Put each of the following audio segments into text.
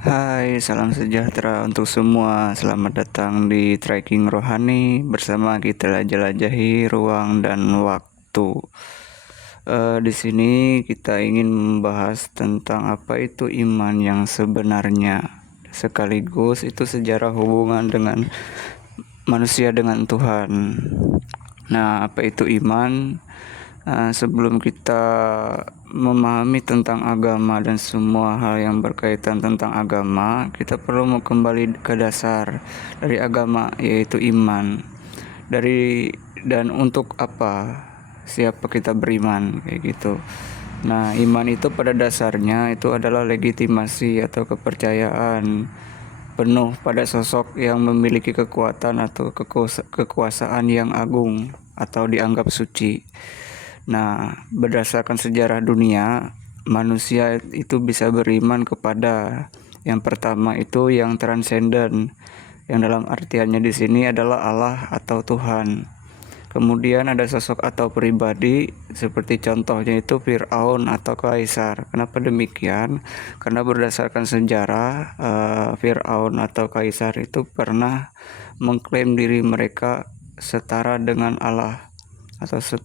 Hai, salam sejahtera untuk semua. Selamat datang di Trekking Rohani bersama kita jelajahi ruang dan waktu. Di sini kita ingin membahas tentang apa itu iman yang sebenarnya. Sekaligus itu sejarah hubungan dengan manusia dengan Tuhan. Nah, apa itu iman? Sebelum kita memahami tentang agama dan semua hal yang berkaitan tentang agama, kita perlu kembali ke dasar dari agama, yaitu iman. Dari dan untuk apa? Siapa kita beriman, kayak gitu. Nah, iman itu pada dasarnya itu adalah legitimasi atau kepercayaan penuh pada sosok yang memiliki kekuatan atau kekuasaan yang agung atau dianggap suci. Nah, berdasarkan sejarah dunia, manusia itu bisa beriman kepada yang pertama itu yang transenden, yang dalam artiannya di sini adalah Allah atau Tuhan. Kemudian ada sosok atau pribadi seperti contohnya itu Fir'aun atau Kaisar. Kenapa demikian? Karena berdasarkan sejarah, Fir'aun atau Kaisar itu pernah mengklaim diri mereka setara dengan Allah atau sama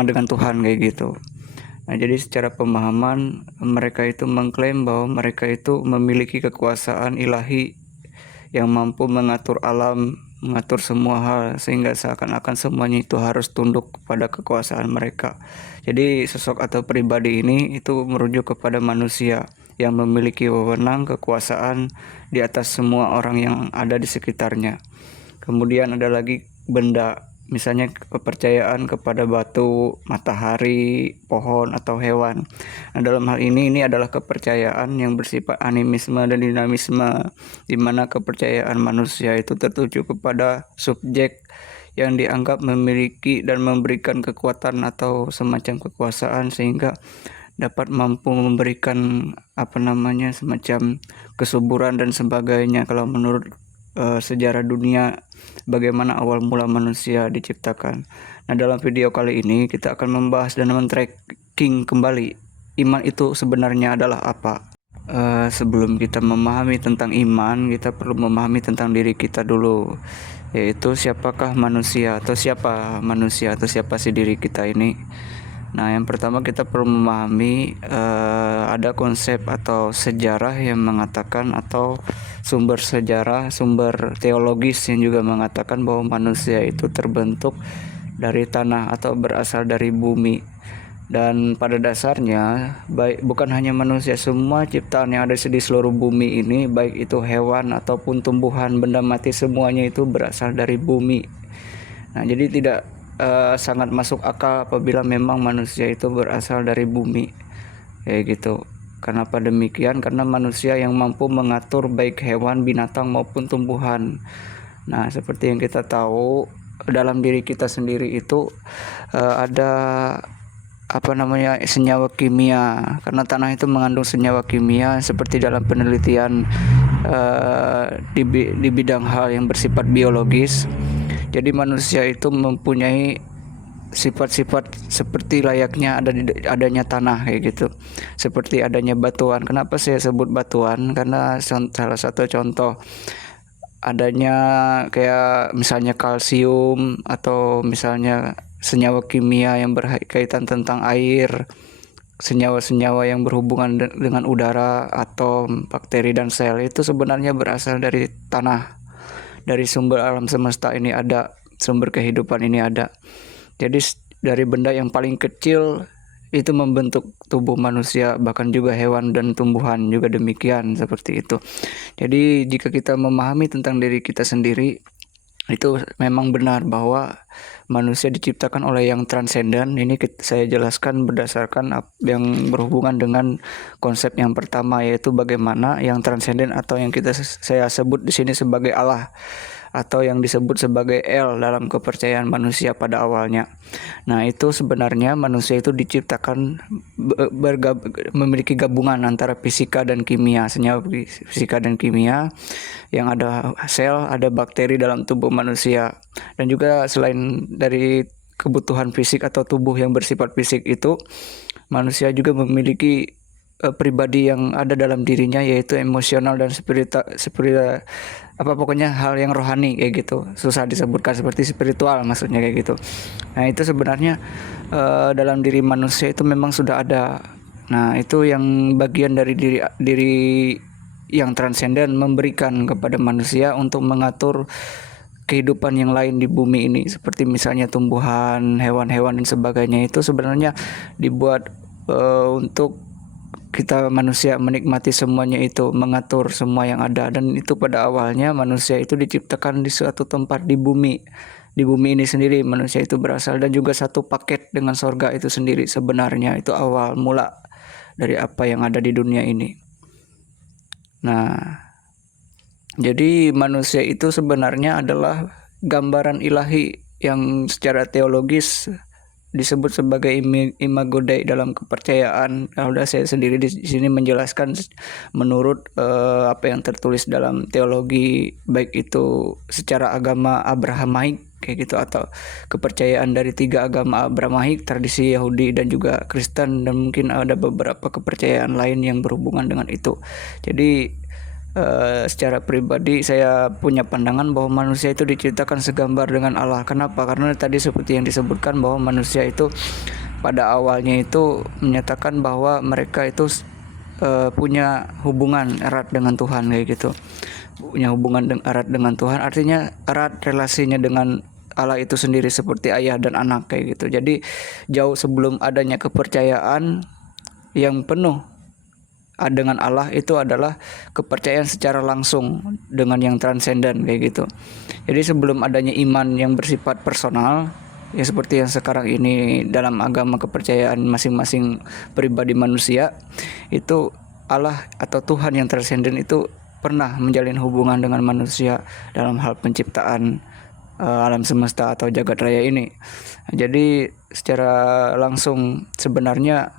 dengan Tuhan kayak gitu. Nah, jadi secara pemahaman mereka itu mengklaim bahwa mereka itu memiliki kekuasaan ilahi yang mampu mengatur alam, mengatur semua hal sehingga seakan-akan semuanya itu harus tunduk kepada kekuasaan mereka. Jadi sosok atau pribadi ini itu merujuk kepada manusia yang memiliki wewenang kekuasaan di atas semua orang yang ada di sekitarnya. Kemudian ada lagi benda, misalnya kepercayaan kepada batu, matahari, pohon, atau hewan. Nah, dalam hal ini adalah kepercayaan yang bersifat animisme dan dinamisme, di mana kepercayaan manusia itu tertuju kepada subjek yang dianggap memiliki dan memberikan kekuatan atau semacam kekuasaan sehingga dapat mampu memberikan semacam kesuburan dan sebagainya. Kalau menurut sejarah dunia, bagaimana awal mula manusia diciptakan. Nah, dalam video kali ini kita akan membahas dan men-tracking kembali iman itu sebenarnya adalah apa. Sebelum kita memahami tentang iman, kita perlu memahami tentang diri kita dulu, yaitu siapakah manusia atau siapa sih diri kita ini. Nah, yang pertama kita perlu memahami ada konsep atau sejarah yang mengatakan atau sumber sejarah, sumber teologis yang juga mengatakan bahwa manusia itu terbentuk dari tanah atau berasal dari bumi. Dan pada dasarnya, baik bukan hanya manusia, semua ciptaan yang ada di seluruh bumi ini, baik itu hewan ataupun tumbuhan, benda mati, semuanya itu berasal dari bumi. Nah, jadi tidak sangat masuk akal apabila memang manusia itu berasal dari bumi, kayak gitu. Kenapa demikian? Karena manusia yang mampu mengatur baik hewan, binatang maupun tumbuhan. Nah, seperti yang kita tahu, dalam diri kita sendiri itu ada senyawa kimia, karena tanah itu mengandung senyawa kimia seperti dalam penelitian di bidang hal yang bersifat biologis. Jadi manusia itu mempunyai sifat-sifat seperti layaknya adanya tanah kayak gitu, seperti adanya batuan. Kenapa saya sebut batuan? Karena salah satu contoh adanya kayak misalnya kalsium atau misalnya senyawa kimia yang berkaitan tentang air, senyawa-senyawa yang berhubungan dengan udara, atom, bakteri, dan sel itu sebenarnya berasal dari tanah, dari sumber alam semesta ini ada, sumber kehidupan ini ada. Jadi dari benda yang paling kecil itu membentuk tubuh manusia, bahkan juga hewan dan tumbuhan juga demikian, seperti itu. Jadi jika kita memahami tentang diri kita sendiri, itu memang benar bahwa manusia diciptakan oleh yang transenden. Ini saya jelaskan berdasarkan yang berhubungan dengan konsep yang pertama, yaitu bagaimana yang transenden atau yang saya sebut di sini sebagai Allah atau yang disebut sebagai El dalam kepercayaan manusia pada awalnya. Nah, itu sebenarnya manusia itu diciptakan memiliki gabungan antara fisika dan kimia, senyawa fisika dan kimia, yang ada sel, ada bakteri dalam tubuh manusia. Dan juga selain dari kebutuhan fisik atau tubuh yang bersifat fisik itu, manusia juga memiliki pribadi yang ada dalam dirinya, yaitu emosional dan spiritual, apa pokoknya hal yang rohani kayak gitu. Susah disebutkan, seperti spiritual maksudnya kayak gitu. Nah itu sebenarnya dalam diri manusia itu memang sudah ada. Nah itu yang bagian dari diri yang transenden, memberikan kepada manusia untuk mengatur kehidupan yang lain di bumi ini, seperti misalnya tumbuhan, hewan-hewan dan sebagainya. Itu sebenarnya dibuat untuk kita manusia menikmati semuanya, itu mengatur semua yang ada. Dan itu pada awalnya manusia itu diciptakan di suatu tempat di bumi. Di bumi ini sendiri manusia itu berasal, dan juga satu paket dengan sorga itu sendiri. Sebenarnya itu awal mula dari apa yang ada di dunia ini. Nah, jadi manusia itu sebenarnya adalah gambaran ilahi yang secara teologis disebut sebagai imago Dei dalam kepercayaan. Nah, udah saya sendiri di sini menjelaskan menurut apa yang tertulis dalam teologi, baik itu secara agama Abrahamaik kayak gitu, atau kepercayaan dari 3 agama Abrahamaik, tradisi Yahudi dan juga Kristen, dan mungkin ada beberapa kepercayaan lain yang berhubungan dengan itu. Jadi secara pribadi saya punya pandangan bahwa manusia itu diciptakan segambar dengan Allah. Kenapa? Karena tadi seperti yang disebutkan bahwa manusia itu pada awalnya itu menyatakan bahwa mereka itu punya hubungan erat dengan Tuhan kayak gitu. Punya hubungan erat dengan Tuhan, artinya erat relasinya dengan Allah itu sendiri, seperti ayah dan anak kayak gitu. Jadi jauh sebelum adanya kepercayaan yang penuh dengan Allah, itu adalah kepercayaan secara langsung dengan yang transenden kayak gitu. Jadi sebelum adanya iman yang bersifat personal, ya seperti yang sekarang ini dalam agama kepercayaan masing-masing pribadi manusia, itu Allah atau Tuhan yang transenden itu pernah menjalin hubungan dengan manusia dalam hal penciptaan alam semesta atau jagat raya ini. Jadi secara langsung sebenarnya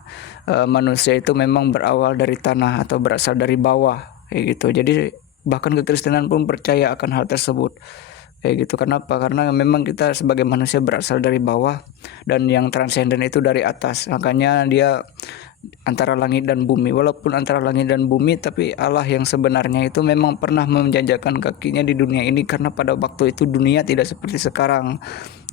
manusia itu memang berawal dari tanah atau berasal dari bawah kayak gitu. Jadi bahkan kekristenan pun percaya akan hal tersebut kayak gitu. Kenapa? Karena memang kita sebagai manusia berasal dari bawah, dan yang transenden itu dari atas. Makanya dia antara langit dan bumi. Walaupun antara langit dan bumi, tapi Allah yang sebenarnya itu memang pernah menjajakan kakinya di dunia ini, karena pada waktu itu dunia tidak seperti sekarang.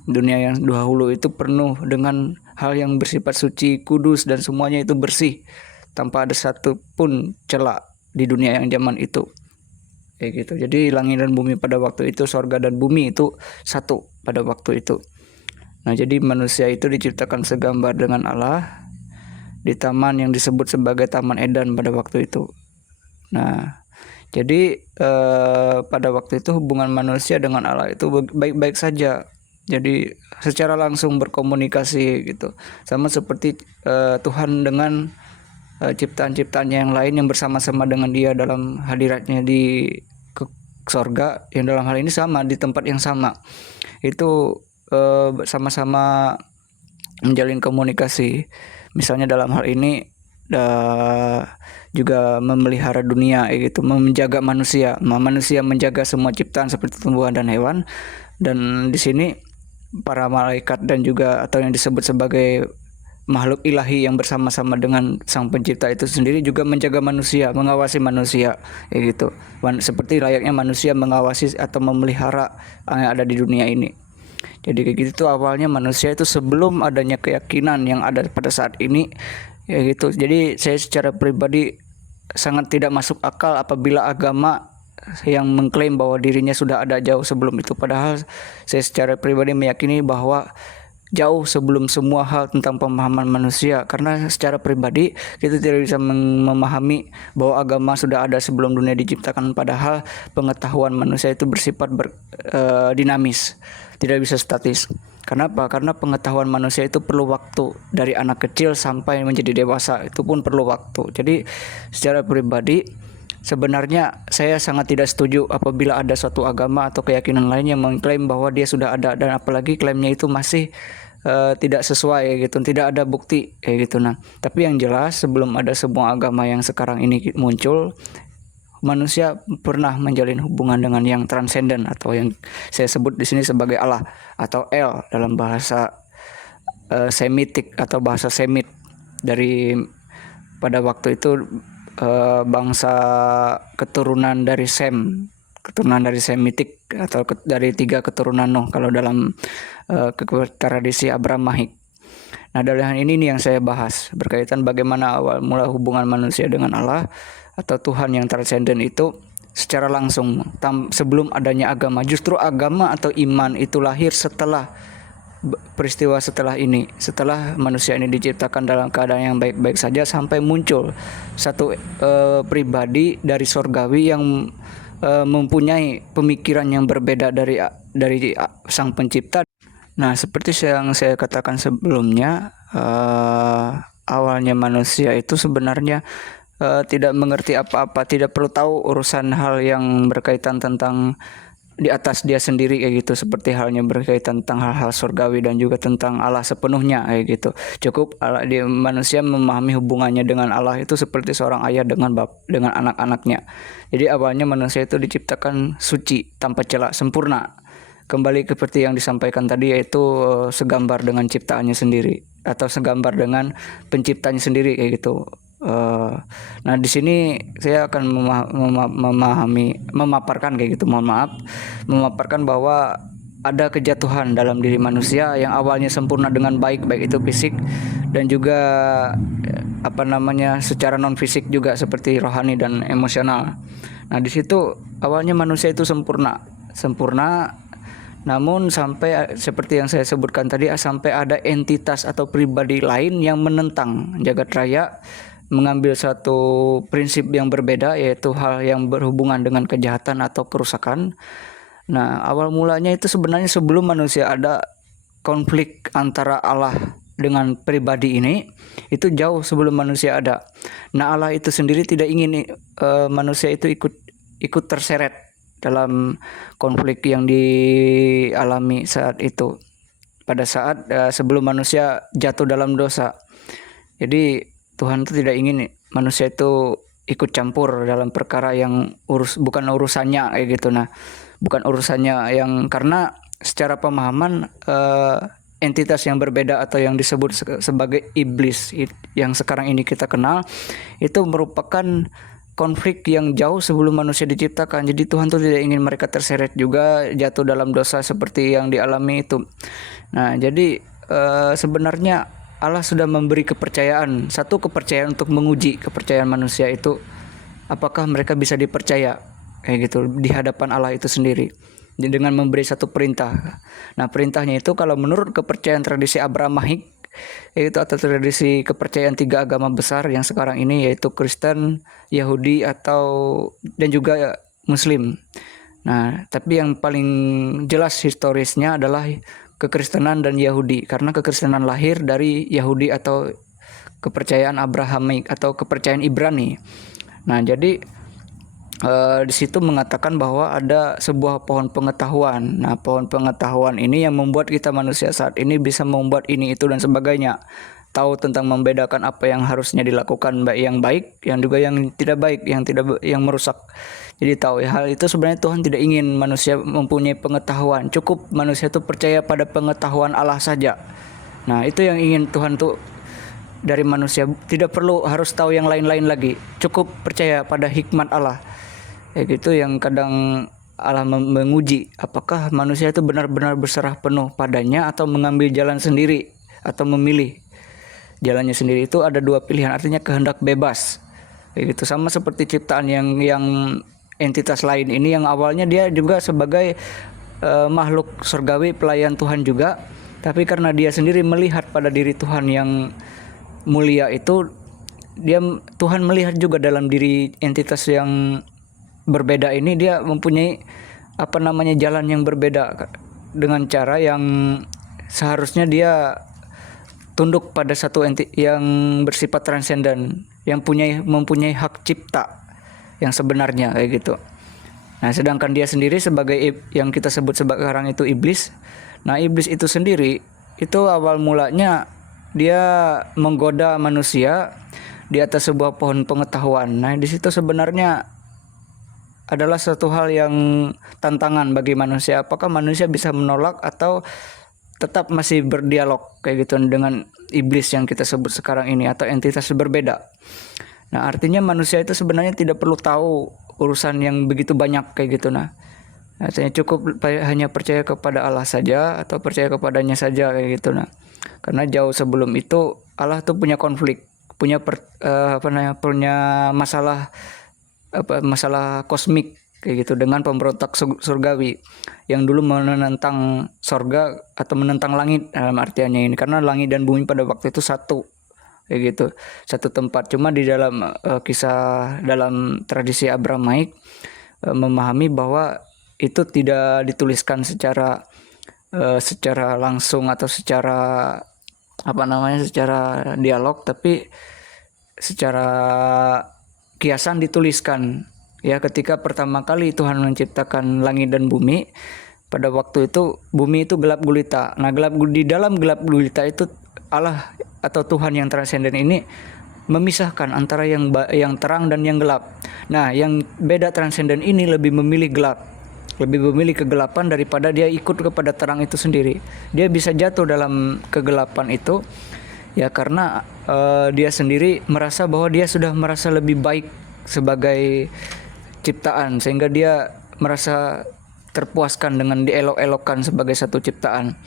Dunia yang dahulu itu penuh dengan hal yang bersifat suci, kudus, dan semuanya itu bersih, tanpa ada satu pun celah di dunia yang zaman itu kayak gitu. Jadi langit dan bumi pada waktu itu, sorga dan bumi itu satu pada waktu itu. Nah, jadi manusia itu diciptakan segambar dengan Allah di taman yang disebut sebagai Taman Eden pada waktu itu. Nah, jadi pada waktu itu hubungan manusia dengan Allah itu baik-baik saja. Jadi secara langsung berkomunikasi gitu. Sama seperti Tuhan dengan ciptaan-ciptaannya yang lain yang bersama-sama dengan Dia dalam hadiratnya di sorga, yang dalam hal ini sama di tempat yang sama. Itu sama-sama menjalin komunikasi. Misalnya dalam hal ini juga memelihara dunia gitu, menjaga manusia. Manusia menjaga semua ciptaan seperti tumbuhan dan hewan. Dan di sini para malaikat dan juga atau yang disebut sebagai makhluk ilahi yang bersama-sama dengan Sang Pencipta itu sendiri juga menjaga manusia, mengawasi manusia kayak gitu. Seperti layaknya manusia mengawasi atau memelihara yang ada di dunia ini. Jadi kayak gitu tuh awalnya manusia itu sebelum adanya keyakinan yang ada pada saat ini ya gitu. Jadi saya secara pribadi sangat tidak masuk akal apabila agama yang mengklaim bahwa dirinya sudah ada jauh sebelum itu. Padahal saya secara pribadi meyakini bahwa jauh sebelum semua hal tentang pemahaman manusia, karena secara pribadi kita tidak bisa memahami bahwa agama sudah ada sebelum dunia diciptakan, padahal pengetahuan manusia itu bersifat dinamis, tidak bisa statis. Kenapa? Karena pengetahuan manusia itu perlu waktu, dari anak kecil sampai menjadi dewasa itu pun perlu waktu. Jadi secara pribadi sebenarnya saya sangat tidak setuju apabila ada suatu agama atau keyakinan lain yang mengklaim bahwa dia sudah ada, dan apalagi klaimnya itu masih tidak sesuai gitu, tidak ada bukti kayak gitu. Nah, tapi yang jelas sebelum ada semua agama yang sekarang ini muncul, manusia pernah menjalin hubungan dengan yang transenden atau yang saya sebut di sini sebagai Allah atau El dalam bahasa Semitik atau bahasa Semit dari pada waktu itu bangsa keturunan dari Semitik atau dari 3 keturunan Nuh kalau dalam tradisi Abrahmaik. Nah, dalam hal ini nih yang saya bahas berkaitan bagaimana awal mula hubungan manusia dengan Allah atau Tuhan yang transenden itu secara langsung sebelum adanya agama. Justru agama atau iman itu lahir setelah peristiwa setelah ini, setelah manusia ini diciptakan dalam keadaan yang baik-baik saja sampai muncul satu pribadi dari sorgawi yang mempunyai pemikiran yang berbeda dari sang pencipta. Nah, seperti yang saya katakan sebelumnya, awalnya manusia itu sebenarnya tidak mengerti apa-apa, tidak perlu tahu urusan hal yang berkaitan tentang di atas dia sendiri kayak gitu, seperti halnya berkaitan tentang hal-hal surgawi dan juga tentang Allah sepenuhnya kayak gitu. Cukup manusia memahami hubungannya dengan Allah itu seperti seorang ayah dengan anak-anaknya. Jadi awalnya manusia itu diciptakan suci, tanpa celah, sempurna. Kembali seperti yang disampaikan tadi, yaitu segambar dengan ciptaannya sendiri atau segambar dengan penciptanya sendiri kayak gitu. Nah, di sini saya akan memaparkan kayak gitu. Memaparkan bahwa ada kejatuhan dalam diri manusia yang awalnya sempurna dengan baik itu fisik dan juga secara non fisik juga seperti rohani dan emosional. Nah, di situ awalnya manusia itu sempurna. Namun sampai seperti yang saya sebutkan tadi, sampai ada entitas atau pribadi lain yang menentang jagat raya, mengambil satu prinsip yang berbeda, yaitu hal yang berhubungan dengan kejahatan atau kerusakan. Nah, awal mulanya itu sebenarnya sebelum manusia ada konflik antara Allah dengan pribadi ini, itu jauh sebelum manusia ada. Nah, Allah itu sendiri tidak ingin manusia itu ikut terseret dalam konflik yang dialami saat itu, pada saat sebelum manusia jatuh dalam dosa. Jadi Tuhan itu tidak ingin manusia itu ikut campur dalam perkara yang bukan urusannya kayak gitu. Nah, bukan urusannya yang, karena secara pemahaman entitas yang berbeda atau yang disebut sebagai iblis yang sekarang ini kita kenal itu merupakan konflik yang jauh sebelum manusia diciptakan. Jadi Tuhan tuh tidak ingin mereka terseret juga jatuh dalam dosa seperti yang dialami itu. Nah, jadi sebenarnya Allah sudah memberi satu kepercayaan untuk menguji kepercayaan manusia itu, apakah mereka bisa dipercaya kayak gitu di hadapan Allah itu sendiri, dengan memberi satu perintah. Nah, perintahnya itu kalau menurut kepercayaan tradisi Abrahmaik, yaitu atau tradisi kepercayaan 3 agama besar yang sekarang ini, yaitu Kristen, Yahudi dan juga Muslim. Nah, tapi yang paling jelas historisnya adalah kekristenan dan Yahudi, karena kekristenan lahir dari Yahudi atau kepercayaan Abrahamaik atau kepercayaan Ibrani. Nah, jadi di situ mengatakan bahwa ada sebuah pohon pengetahuan. Nah, pohon pengetahuan ini yang membuat kita manusia saat ini bisa membuat ini, itu, dan sebagainya. Tahu tentang membedakan apa yang harusnya dilakukan, yang baik, yang juga yang tidak baik, yang merusak. Jadi tahu hal itu sebenarnya Tuhan tidak ingin manusia mempunyai pengetahuan. Cukup manusia itu percaya pada pengetahuan Allah saja. Nah, itu yang ingin Tuhan tuh dari manusia. Tidak perlu harus tahu yang lain-lain lagi. Cukup percaya pada hikmat Allah. Gitu yang kadang Allah menguji apakah manusia itu benar-benar berserah penuh padanya atau mengambil jalan sendiri atau memilih jalannya sendiri. Itu ada 2 pilihan, artinya kehendak bebas. Gitu sama seperti ciptaan yang entitas lain ini yang awalnya dia juga sebagai makhluk surgawi, pelayan Tuhan juga, tapi karena dia sendiri melihat pada diri Tuhan yang mulia itu, Tuhan melihat juga dalam diri entitas yang berbeda ini, dia mempunyai jalan yang berbeda dengan cara yang seharusnya dia tunduk pada satu yang bersifat transenden, yang mempunyai hak cipta yang sebenarnya kayak gitu. Nah, sedangkan dia sendiri sebagai yang kita sebut sekarang itu iblis. Nah, iblis itu sendiri itu awal mulanya dia menggoda manusia di atas sebuah pohon pengetahuan. Nah, di situ sebenarnya adalah satu hal yang tantangan bagi manusia. Apakah manusia bisa menolak atau tetap masih berdialog kayak gitu dengan iblis yang kita sebut sekarang ini atau entitas berbeda. Nah, artinya manusia itu sebenarnya tidak perlu tahu urusan yang begitu banyak kayak gitu. Artinya cukup hanya percaya kepada Allah saja atau percaya kepadanya saja kayak gitu. Karena jauh sebelum itu Allah tuh punya konflik, punya punya masalah kosmik kayak gitu dengan pemberontak surgawi yang dulu menentang sorga atau menentang langit dalam artiannya ini, karena langit dan bumi pada waktu itu satu kayak gitu, satu tempat. Cuma di dalam kisah dalam tradisi Abramaik memahami bahwa itu tidak dituliskan secara langsung atau secara secara dialog, tapi secara kiasan dituliskan. Ya, ketika pertama kali Tuhan menciptakan langit dan bumi, pada waktu itu bumi itu gelap gulita. Nah, di dalam gelap gulita itu Allah atau Tuhan yang transenden ini memisahkan antara yang terang dan yang gelap. Nah, yang beda transenden ini lebih memilih gelap, lebih memilih kegelapan daripada dia ikut kepada terang itu sendiri. Dia bisa jatuh dalam kegelapan itu ya karena dia sendiri merasa bahwa dia sudah merasa lebih baik sebagai ciptaan, sehingga dia merasa terpuaskan dengan dielok-elokkan sebagai satu ciptaan,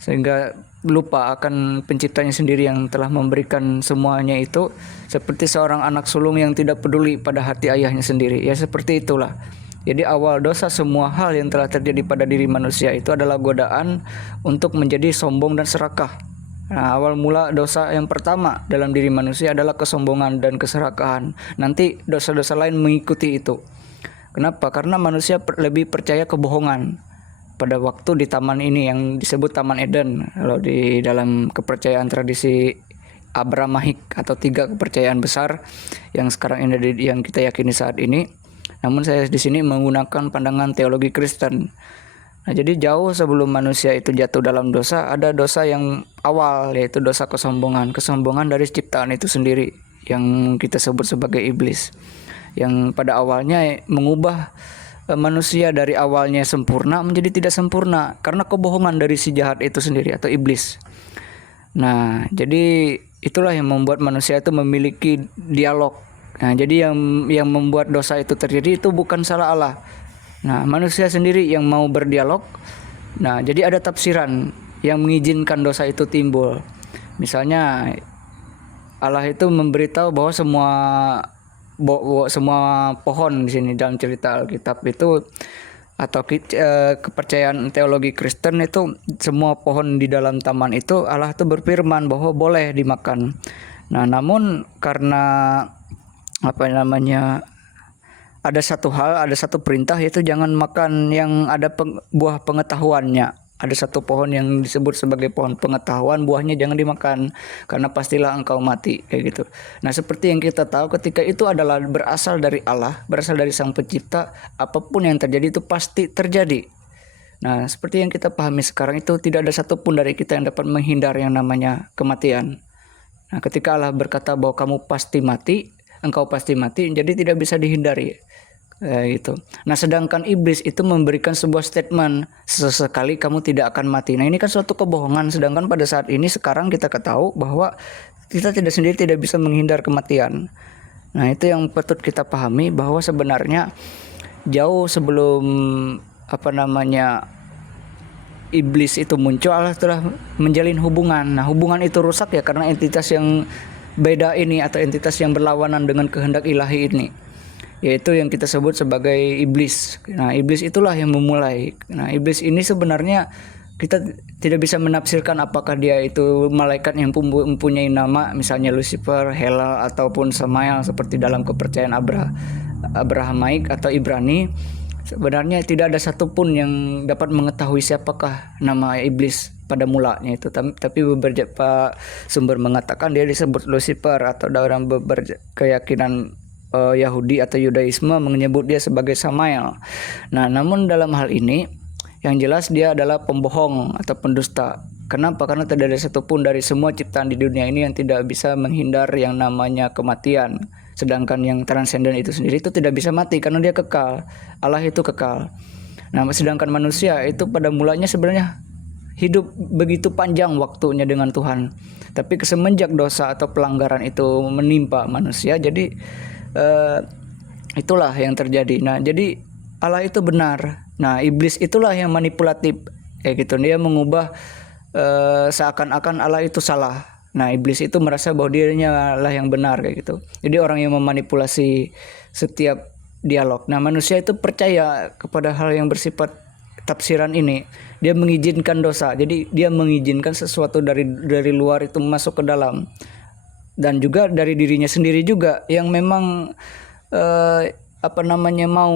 sehingga lupa akan penciptanya sendiri yang telah memberikan semuanya itu, seperti seorang anak sulung yang tidak peduli pada hati ayahnya sendiri. Ya, seperti itulah. Jadi awal dosa semua hal yang telah terjadi pada diri manusia itu adalah godaan untuk menjadi sombong dan serakah. Nah, awal mula dosa yang pertama dalam diri manusia adalah kesombongan dan keserakahan. Nanti dosa-dosa lain mengikuti itu. Kenapa? Karena manusia lebih percaya kebohongan. Pada waktu di taman ini yang disebut Taman Eden, kalau di dalam kepercayaan tradisi Abramaik atau 3 kepercayaan besar yang sekarang ini yang kita yakini saat ini. Namun saya di sini menggunakan pandangan teologi Kristen. Nah, jadi jauh sebelum manusia itu jatuh dalam dosa, ada dosa yang awal, yaitu dosa kesombongan. Kesombongan dari ciptaan itu sendiri yang kita sebut sebagai iblis, yang pada awalnya mengubah manusia dari awalnya sempurna menjadi tidak sempurna karena kebohongan dari si jahat itu sendiri atau iblis. Nah, jadi itulah yang membuat manusia itu memiliki dialog. Nah, jadi yang membuat dosa itu terjadi itu bukan salah Allah. Nah, manusia sendiri yang mau berdialog. Nah, jadi ada tafsiran yang mengizinkan dosa itu timbul. Misalnya Allah itu memberitahu bahwa semua pohon di sini dalam cerita Alkitab itu atau kepercayaan teologi Kristen itu, semua pohon di dalam taman itu Allah itu berfirman bahwa boleh dimakan. Nah, namun karena ada satu perintah, yaitu jangan makan yang ada buah pengetahuannya. Ada satu pohon yang disebut sebagai pohon pengetahuan, buahnya jangan dimakan karena pastilah engkau mati kayak gitu. Nah, seperti yang kita tahu, ketika itu adalah berasal dari Allah, berasal dari Sang Pencipta, apapun yang terjadi itu pasti terjadi. Nah, seperti yang kita pahami sekarang itu tidak ada satupun dari kita yang dapat menghindar yang namanya kematian. Nah, ketika Allah berkata bahwa kamu pasti mati, engkau pasti mati, jadi tidak bisa dihindari. Gitu. Nah, sedangkan iblis itu memberikan sebuah statement, sesekali kamu tidak akan mati. Nah, ini kan suatu kebohongan. Sedangkan pada saat ini sekarang kita ketahui bahwa kita tidak bisa menghindar kematian. Nah, itu yang patut kita pahami, bahwa sebenarnya jauh sebelum iblis itu muncul, Allah telah menjalin hubungan. Nah, hubungan itu rusak ya karena entitas yang beda ini atau entitas yang berlawanan dengan kehendak ilahi ini, yaitu yang kita sebut sebagai iblis. Nah, iblis itulah yang memulai. Nah, iblis ini sebenarnya kita tidak bisa menafsirkan apakah dia itu malaikat yang mempunyai nama, misalnya Lucifer, Hela, ataupun Samael seperti dalam kepercayaan Abrahamaik atau Ibrani. Sebenarnya tidak ada satupun yang dapat mengetahui siapakah nama iblis pada mulanya itu. Tapi beberapa sumber mengatakan dia disebut Lucifer, atau dalam keyakinan Yahudi atau Yudaisme menyebut dia sebagai Samael. Nah, namun dalam hal ini yang jelas dia adalah pembohong atau pendusta. Kenapa? Karena tidak ada satupun dari semua ciptaan di dunia ini yang tidak bisa menghindar yang namanya kematian. Sedangkan yang transenden itu sendiri itu tidak bisa mati karena dia kekal. Allah itu kekal. Nah, sedangkan manusia itu pada mulanya sebenarnya hidup begitu panjang waktunya dengan Tuhan. Tapi semenjak dosa atau pelanggaran itu menimpa manusia, jadi itulah yang terjadi. Nah, jadi Allah itu benar. Nah, iblis itulah yang manipulatif kayak gitu. Dia mengubah seakan-akan Allah itu salah. Nah, iblis itu merasa bahwa dirinya lah yang benar kayak gitu. Jadi orang yang memanipulasi setiap dialog. Nah, manusia itu percaya kepada hal yang bersifat tafsiran ini. Dia mengizinkan dosa. Jadi dia mengizinkan sesuatu dari luar itu masuk ke dalam. Dan juga dari dirinya sendiri juga yang memang mau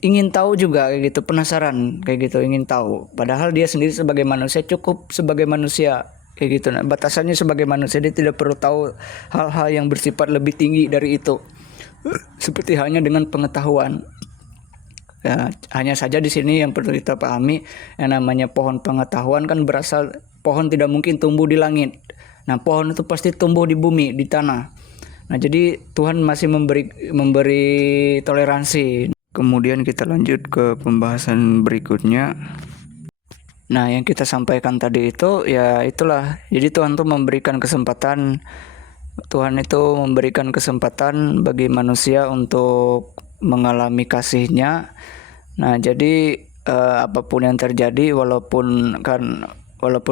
ingin tahu juga kayak gitu, penasaran kayak gitu, ingin tahu. Padahal dia sendiri sebagai manusia cukup sebagai manusia kayak gitu. Nah, batasannya sebagai manusia dia tidak perlu tahu hal-hal yang bersifat lebih tinggi dari itu. Seperti halnya dengan pengetahuan. Ya, hanya saja di sini yang perlu kita pahami, yang namanya pohon pengetahuan kan berasal, pohon tidak mungkin tumbuh di langit. Nah, pohon itu pasti tumbuh di bumi, di tanah. Nah, jadi Tuhan masih memberi toleransi. Kemudian kita lanjut ke pembahasan berikutnya. Nah, yang kita sampaikan tadi itu ya itulah. Jadi Tuhan itu memberikan kesempatan bagi manusia untuk mengalami kasih-Nya. Nah, jadi apapun yang terjadi, walaupun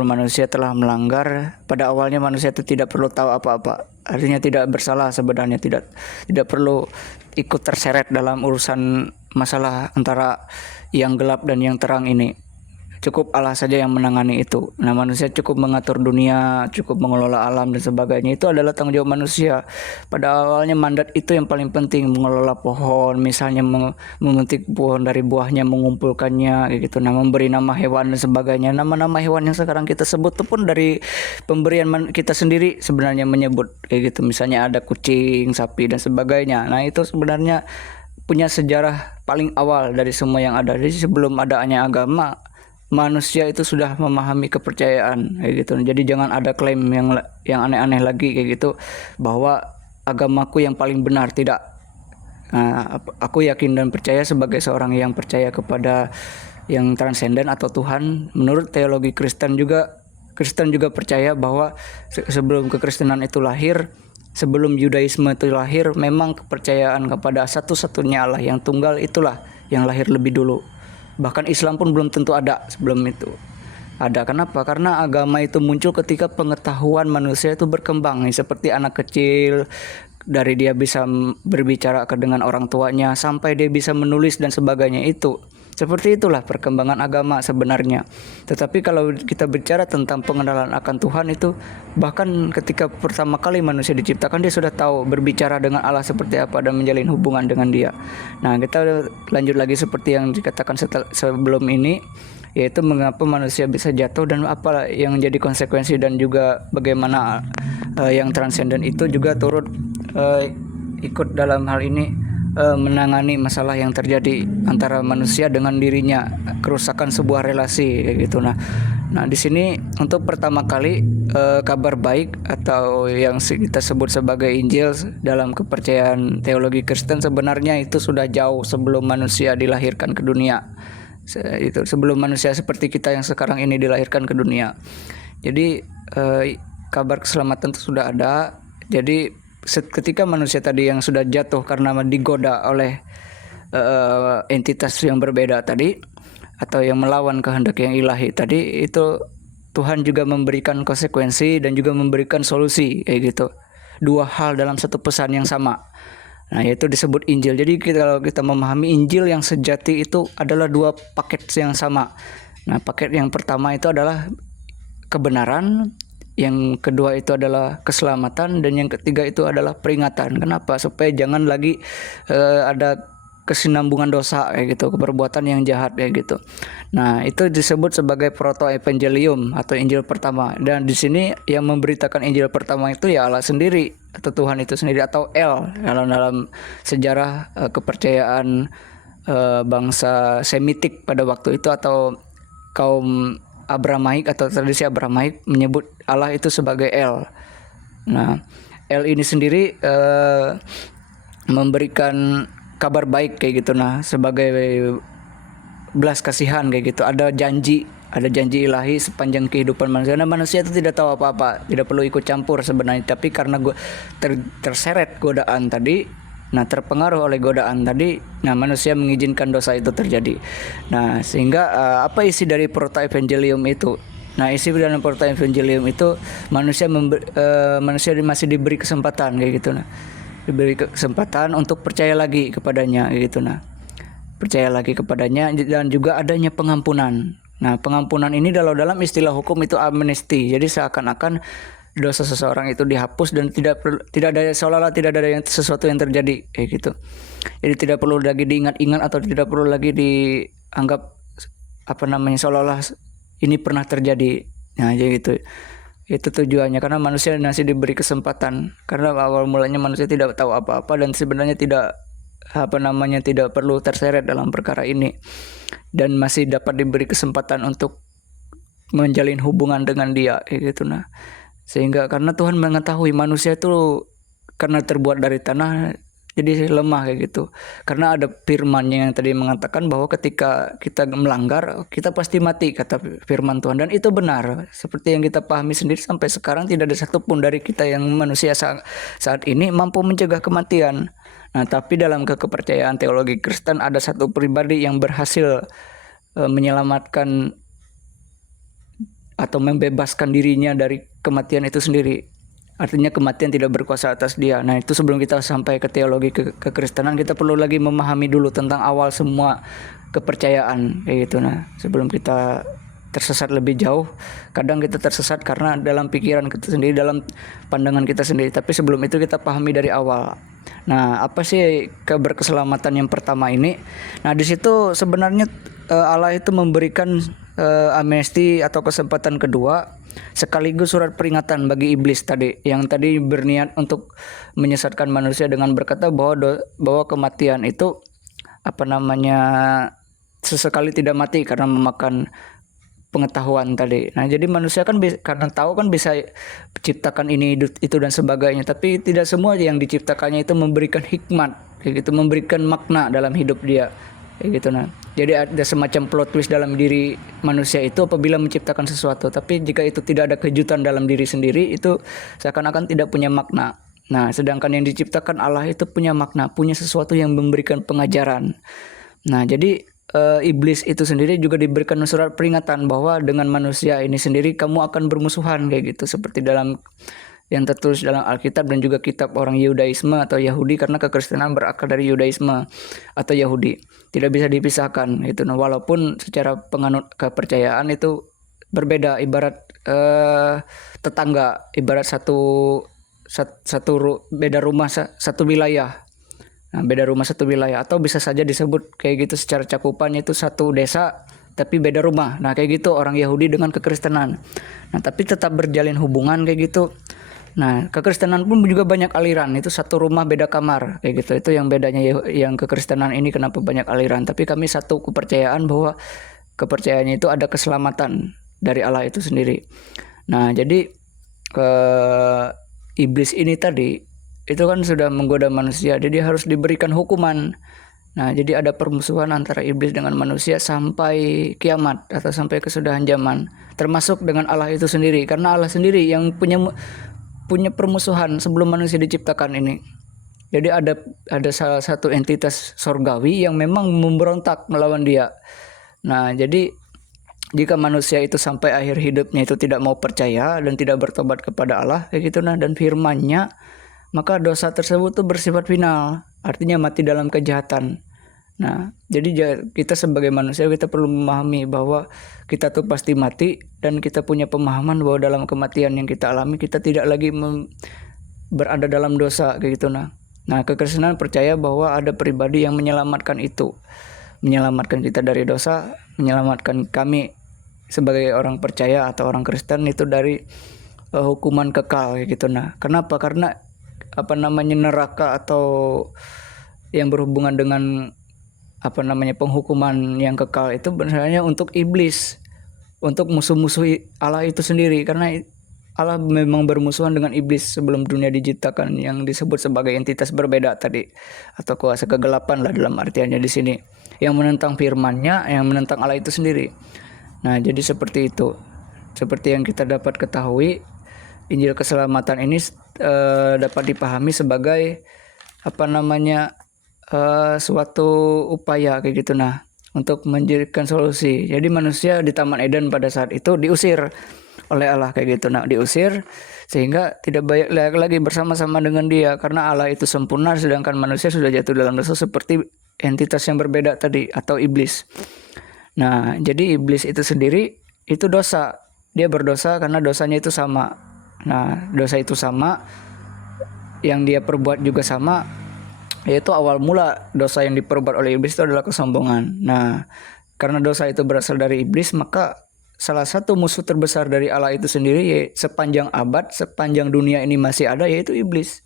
manusia telah melanggar, pada awalnya manusia itu tidak perlu tahu apa-apa. Artinya tidak bersalah sebenarnya, tidak perlu ikut terseret dalam urusan masalah antara yang gelap dan yang terang ini. Cukup Allah saja yang menangani itu. Nah, manusia cukup mengatur dunia, cukup mengelola alam dan sebagainya. Itu adalah tanggung jawab manusia. Pada awalnya mandat itu yang paling penting, mengelola pohon, misalnya memetik pohon dari buahnya, mengumpulkannya kayak gitu. Nah, memberi nama hewan dan sebagainya. Nama-nama hewan yang sekarang kita sebut itu pun dari pemberian kita sendiri sebenarnya menyebut kayak gitu. Misalnya ada kucing, sapi dan sebagainya. Nah, itu sebenarnya punya sejarah paling awal dari semua yang ada. Jadi sebelum adanya agama, manusia itu sudah memahami kepercayaan kayak gitu. Jadi jangan ada klaim yang aneh-aneh lagi kayak gitu, bahwa agamaku yang paling benar. Tidak. Nah, aku yakin dan percaya sebagai seorang yang percaya kepada yang transenden atau Tuhan. Menurut teologi Kristen juga percaya bahwa sebelum kekristenan itu lahir, sebelum Yudaisme itu lahir, memang kepercayaan kepada satu-satunya Allah yang tunggal itulah yang lahir lebih dulu. Bahkan Islam pun belum tentu ada sebelum itu. Ada. Kenapa? Karena agama itu muncul ketika pengetahuan manusia itu berkembang. Seperti anak kecil, dari dia bisa berbicara dengan orang tuanya, sampai dia bisa menulis dan sebagainya itu. Seperti itulah perkembangan agama sebenarnya. Tetapi kalau kita bicara tentang pengenalan akan Tuhan itu, bahkan ketika pertama kali manusia diciptakan, dia sudah tahu berbicara dengan Allah seperti apa dan menjalin hubungan dengan Dia. Nah, kita lanjut lagi seperti yang dikatakan sebelum ini, yaitu mengapa manusia bisa jatuh dan apa yang menjadi konsekuensi, dan juga bagaimana yang transenden itu juga turut ikut dalam hal ini, menangani masalah yang terjadi antara manusia dengan dirinya, kerusakan sebuah relasi kayak gitu. Nah, di sini untuk pertama kali kabar baik atau yang kita sebut sebagai Injil dalam kepercayaan teologi Kristen sebenarnya itu sudah jauh sebelum manusia dilahirkan ke dunia. Itu sebelum manusia seperti kita yang sekarang ini dilahirkan ke dunia. Jadi kabar keselamatan itu sudah ada. Jadi ketika manusia tadi yang sudah jatuh karena digoda oleh entitas yang berbeda tadi, atau yang melawan kehendak yang ilahi tadi, itu Tuhan juga memberikan konsekuensi dan juga memberikan solusi kayak gitu. Dua hal dalam satu pesan yang sama. Nah, yaitu disebut Injil. Jadi kalau kita memahami Injil yang sejati itu adalah dua paket yang sama. Nah, paket yang pertama itu adalah kebenaran, yang kedua itu adalah keselamatan, dan yang ketiga itu adalah peringatan. Kenapa? Supaya jangan lagi ada kesinambungan dosa kayak gitu, perbuatan yang jahat kayak gitu. Nah, itu disebut sebagai proto-evangelium atau Injil pertama. Dan di sini yang memberitakan Injil pertama itu ya Allah sendiri atau Tuhan itu sendiri, atau El dalam sejarah kepercayaan bangsa Semitik pada waktu itu, atau kaum Abramaik atau tradisi Abramaik menyebut Allah itu sebagai El. Nah, El ini sendiri memberikan kabar baik kayak gitu. Nah, sebagai belas kasihan kayak gitu. Ada janji Ada janji ilahi sepanjang kehidupan manusia. Nah, manusia itu tidak tahu apa-apa, tidak perlu ikut campur sebenarnya. Tapi karena terseret godaan tadi, nah terpengaruh oleh godaan tadi, nah manusia mengizinkan dosa itu terjadi. Nah, sehingga apa isi dari proto-evangelium itu? Nah, isi dalam proto-evangelium itu manusia masih diberi kesempatan kayak gitu. Nah, diberi kesempatan untuk percaya lagi kepadanya kayak gitu. Nah, percaya lagi kepadanya dan juga adanya pengampunan. Nah, pengampunan ini dalam istilah hukum itu amnesti. Jadi seakan-akan dosa seseorang itu dihapus dan tidak ada, seolah-olah tidak ada sesuatu yang terjadi kayak gitu. Jadi tidak perlu lagi diingat-ingat atau tidak perlu lagi dianggap seolah-olah ini pernah terjadi. Nah, jadi gitu. Itu tujuannya, karena manusia masih diberi kesempatan. Karena awal mulanya manusia tidak tahu apa-apa dan sebenarnya tidak perlu terseret dalam perkara ini, dan masih dapat diberi kesempatan untuk menjalin hubungan dengan dia kayak gitu. Nah, sehingga karena Tuhan mengetahui manusia itu karena terbuat dari tanah jadi lemah kayak gitu. Karena ada firman-Nya yang tadi mengatakan bahwa ketika kita melanggar kita pasti mati, kata firman Tuhan, dan itu benar. Seperti yang kita pahami sendiri, sampai sekarang tidak ada satupun dari kita yang manusia saat ini mampu mencegah kematian. Nah, tapi dalam kepercayaan teologi Kristen ada satu pribadi yang berhasil menyelamatkan atau membebaskan dirinya dari kematian itu sendiri. Artinya kematian tidak berkuasa atas dia. Nah, itu sebelum kita sampai ke teologi kekristenan, kita perlu lagi memahami dulu tentang awal semua kepercayaan kayak gitu. Nah, sebelum kita tersesat lebih jauh, kadang kita tersesat karena dalam pikiran kita sendiri, dalam pandangan kita sendiri. Tapi sebelum itu kita pahami dari awal. Nah, apa sih keberkeselamatan yang pertama ini? Nah, di situ sebenarnya Allah itu memberikan amnesti atau kesempatan kedua, sekaligus surat peringatan bagi iblis tadi, yang tadi berniat untuk menyesatkan manusia dengan berkata bahwa kematian itu sesekali tidak mati karena memakan pengetahuan tadi. Nah, jadi manusia kan karena tahu kan bisa ciptakan ini itu dan sebagainya, tapi tidak semua yang diciptakannya itu memberikan hikmat kayak gitu, memberikan makna dalam hidup dia kayak gitu. Nah, jadi ada semacam plot twist dalam diri manusia itu apabila menciptakan sesuatu, tapi jika itu tidak ada kejutan dalam diri sendiri, itu seakan-akan tidak punya makna. Nah, sedangkan yang diciptakan Allah itu punya makna, punya sesuatu yang memberikan pengajaran. Nah, jadi iblis itu sendiri juga diberikan surat peringatan bahwa dengan manusia ini sendiri kamu akan bermusuhan kayak gitu, seperti dalam yang tertulis dalam Alkitab dan juga kitab orang Yudaisme atau Yahudi, karena kekristenan berakar dari Yudaisme atau Yahudi, tidak bisa dipisahkan itu. Nah, walaupun secara penganut kepercayaan itu berbeda, ibarat tetangga, ibarat beda rumah satu wilayah. Nah, beda rumah satu wilayah, atau bisa saja disebut kayak gitu secara cakupannya itu satu desa tapi beda rumah. Nah, kayak gitu orang Yahudi dengan kekristenan. Nah, tapi tetap berjalin hubungan kayak gitu. Nah, kekristenan pun juga banyak aliran, itu satu rumah beda kamar kayak gitu. Itu yang bedanya yang kekristenan ini kenapa banyak aliran. Tapi kami satu kepercayaan bahwa kepercayaannya itu ada keselamatan dari Allah itu sendiri. Nah, jadi iblis ini tadi itu kan sudah menggoda manusia, jadi harus diberikan hukuman. Nah, jadi ada permusuhan antara iblis dengan manusia sampai kiamat atau sampai kesudahan zaman, termasuk dengan Allah itu sendiri, karena Allah sendiri yang punya permusuhan sebelum manusia diciptakan ini. Jadi ada salah satu entitas sorgawi yang memang memberontak melawan dia. Nah, jadi jika manusia itu sampai akhir hidupnya itu tidak mau percaya dan tidak bertobat kepada Allah kayak gitu, nah, dan firman-Nya, maka dosa tersebut tuh bersifat final, artinya mati dalam kejahatan. Nah, jadi kita sebagai manusia kita perlu memahami bahwa kita tuh pasti mati, dan kita punya pemahaman bahwa dalam kematian yang kita alami kita tidak lagi berada dalam dosa kayak gitu. Nah, kekristenan percaya bahwa ada pribadi yang menyelamatkan itu, menyelamatkan kita dari dosa, menyelamatkan kami sebagai orang percaya atau orang Kristen itu dari hukuman kekal kayak gitu. Nah, kenapa? Karena neraka atau yang berhubungan dengan penghukuman yang kekal itu sebenarnya untuk iblis, untuk musuh-musuh Allah itu sendiri, karena Allah memang bermusuhan dengan iblis sebelum dunia diciptakan, yang disebut sebagai entitas berbeda tadi atau kuasa kegelapan lah dalam artiannya di sini, yang menentang firman-Nya, yang menentang Allah itu sendiri. Nah, jadi seperti itu. Seperti yang kita dapat ketahui, Injil keselamatan ini dapat dipahami sebagai suatu upaya kayak gitu, nah, untuk menjadikan solusi. Jadi manusia di Taman Eden pada saat itu diusir oleh Allah kayak gitu, nah, diusir sehingga tidak baik lagi bersama-sama dengan Dia, karena Allah itu sempurna sedangkan manusia sudah jatuh dalam dosa seperti entitas yang berbeda tadi atau iblis. Nah, jadi iblis itu sendiri itu dosa. Dia berdosa karena dosanya itu sama. Nah, dosa itu sama, yang dia perbuat juga sama, yaitu awal mula dosa yang diperbuat oleh iblis itu adalah kesombongan. Nah, karena dosa itu berasal dari iblis, maka salah satu musuh terbesar dari Allah itu sendiri sepanjang abad, sepanjang dunia ini masih ada, yaitu iblis.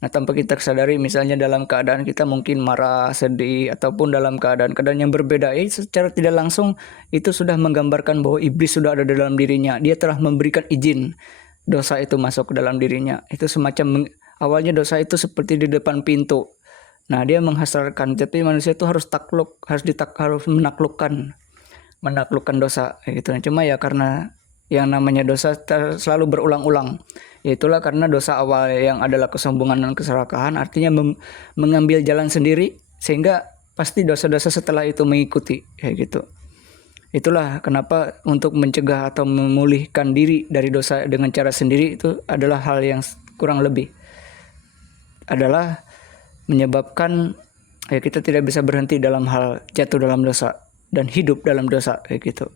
Nah, tanpa kita sadari, misalnya dalam keadaan kita mungkin marah, sedih, ataupun dalam keadaan-keadaan yang berbeda, secara tidak langsung itu sudah menggambarkan bahwa iblis sudah ada dalam dirinya. Dia telah memberikan izin dosa itu masuk ke dalam dirinya. Itu semacam awalnya dosa itu seperti di depan pintu. Nah, dia menghasratkan, tapi manusia itu harus takluk, harus menaklukkan dosa kayak gitu. Nah, cuma ya karena yang namanya dosa selalu berulang-ulang. Itulah karena dosa awal yang adalah kesombongan dan keserakahan, artinya mengambil jalan sendiri, sehingga pasti dosa-dosa setelah itu mengikuti kayak gitu. Itulah kenapa untuk mencegah atau memulihkan diri dari dosa dengan cara sendiri itu adalah hal yang kurang lebih adalah menyebabkan kita tidak bisa berhenti dalam hal jatuh dalam dosa dan hidup dalam dosa kayak gitu.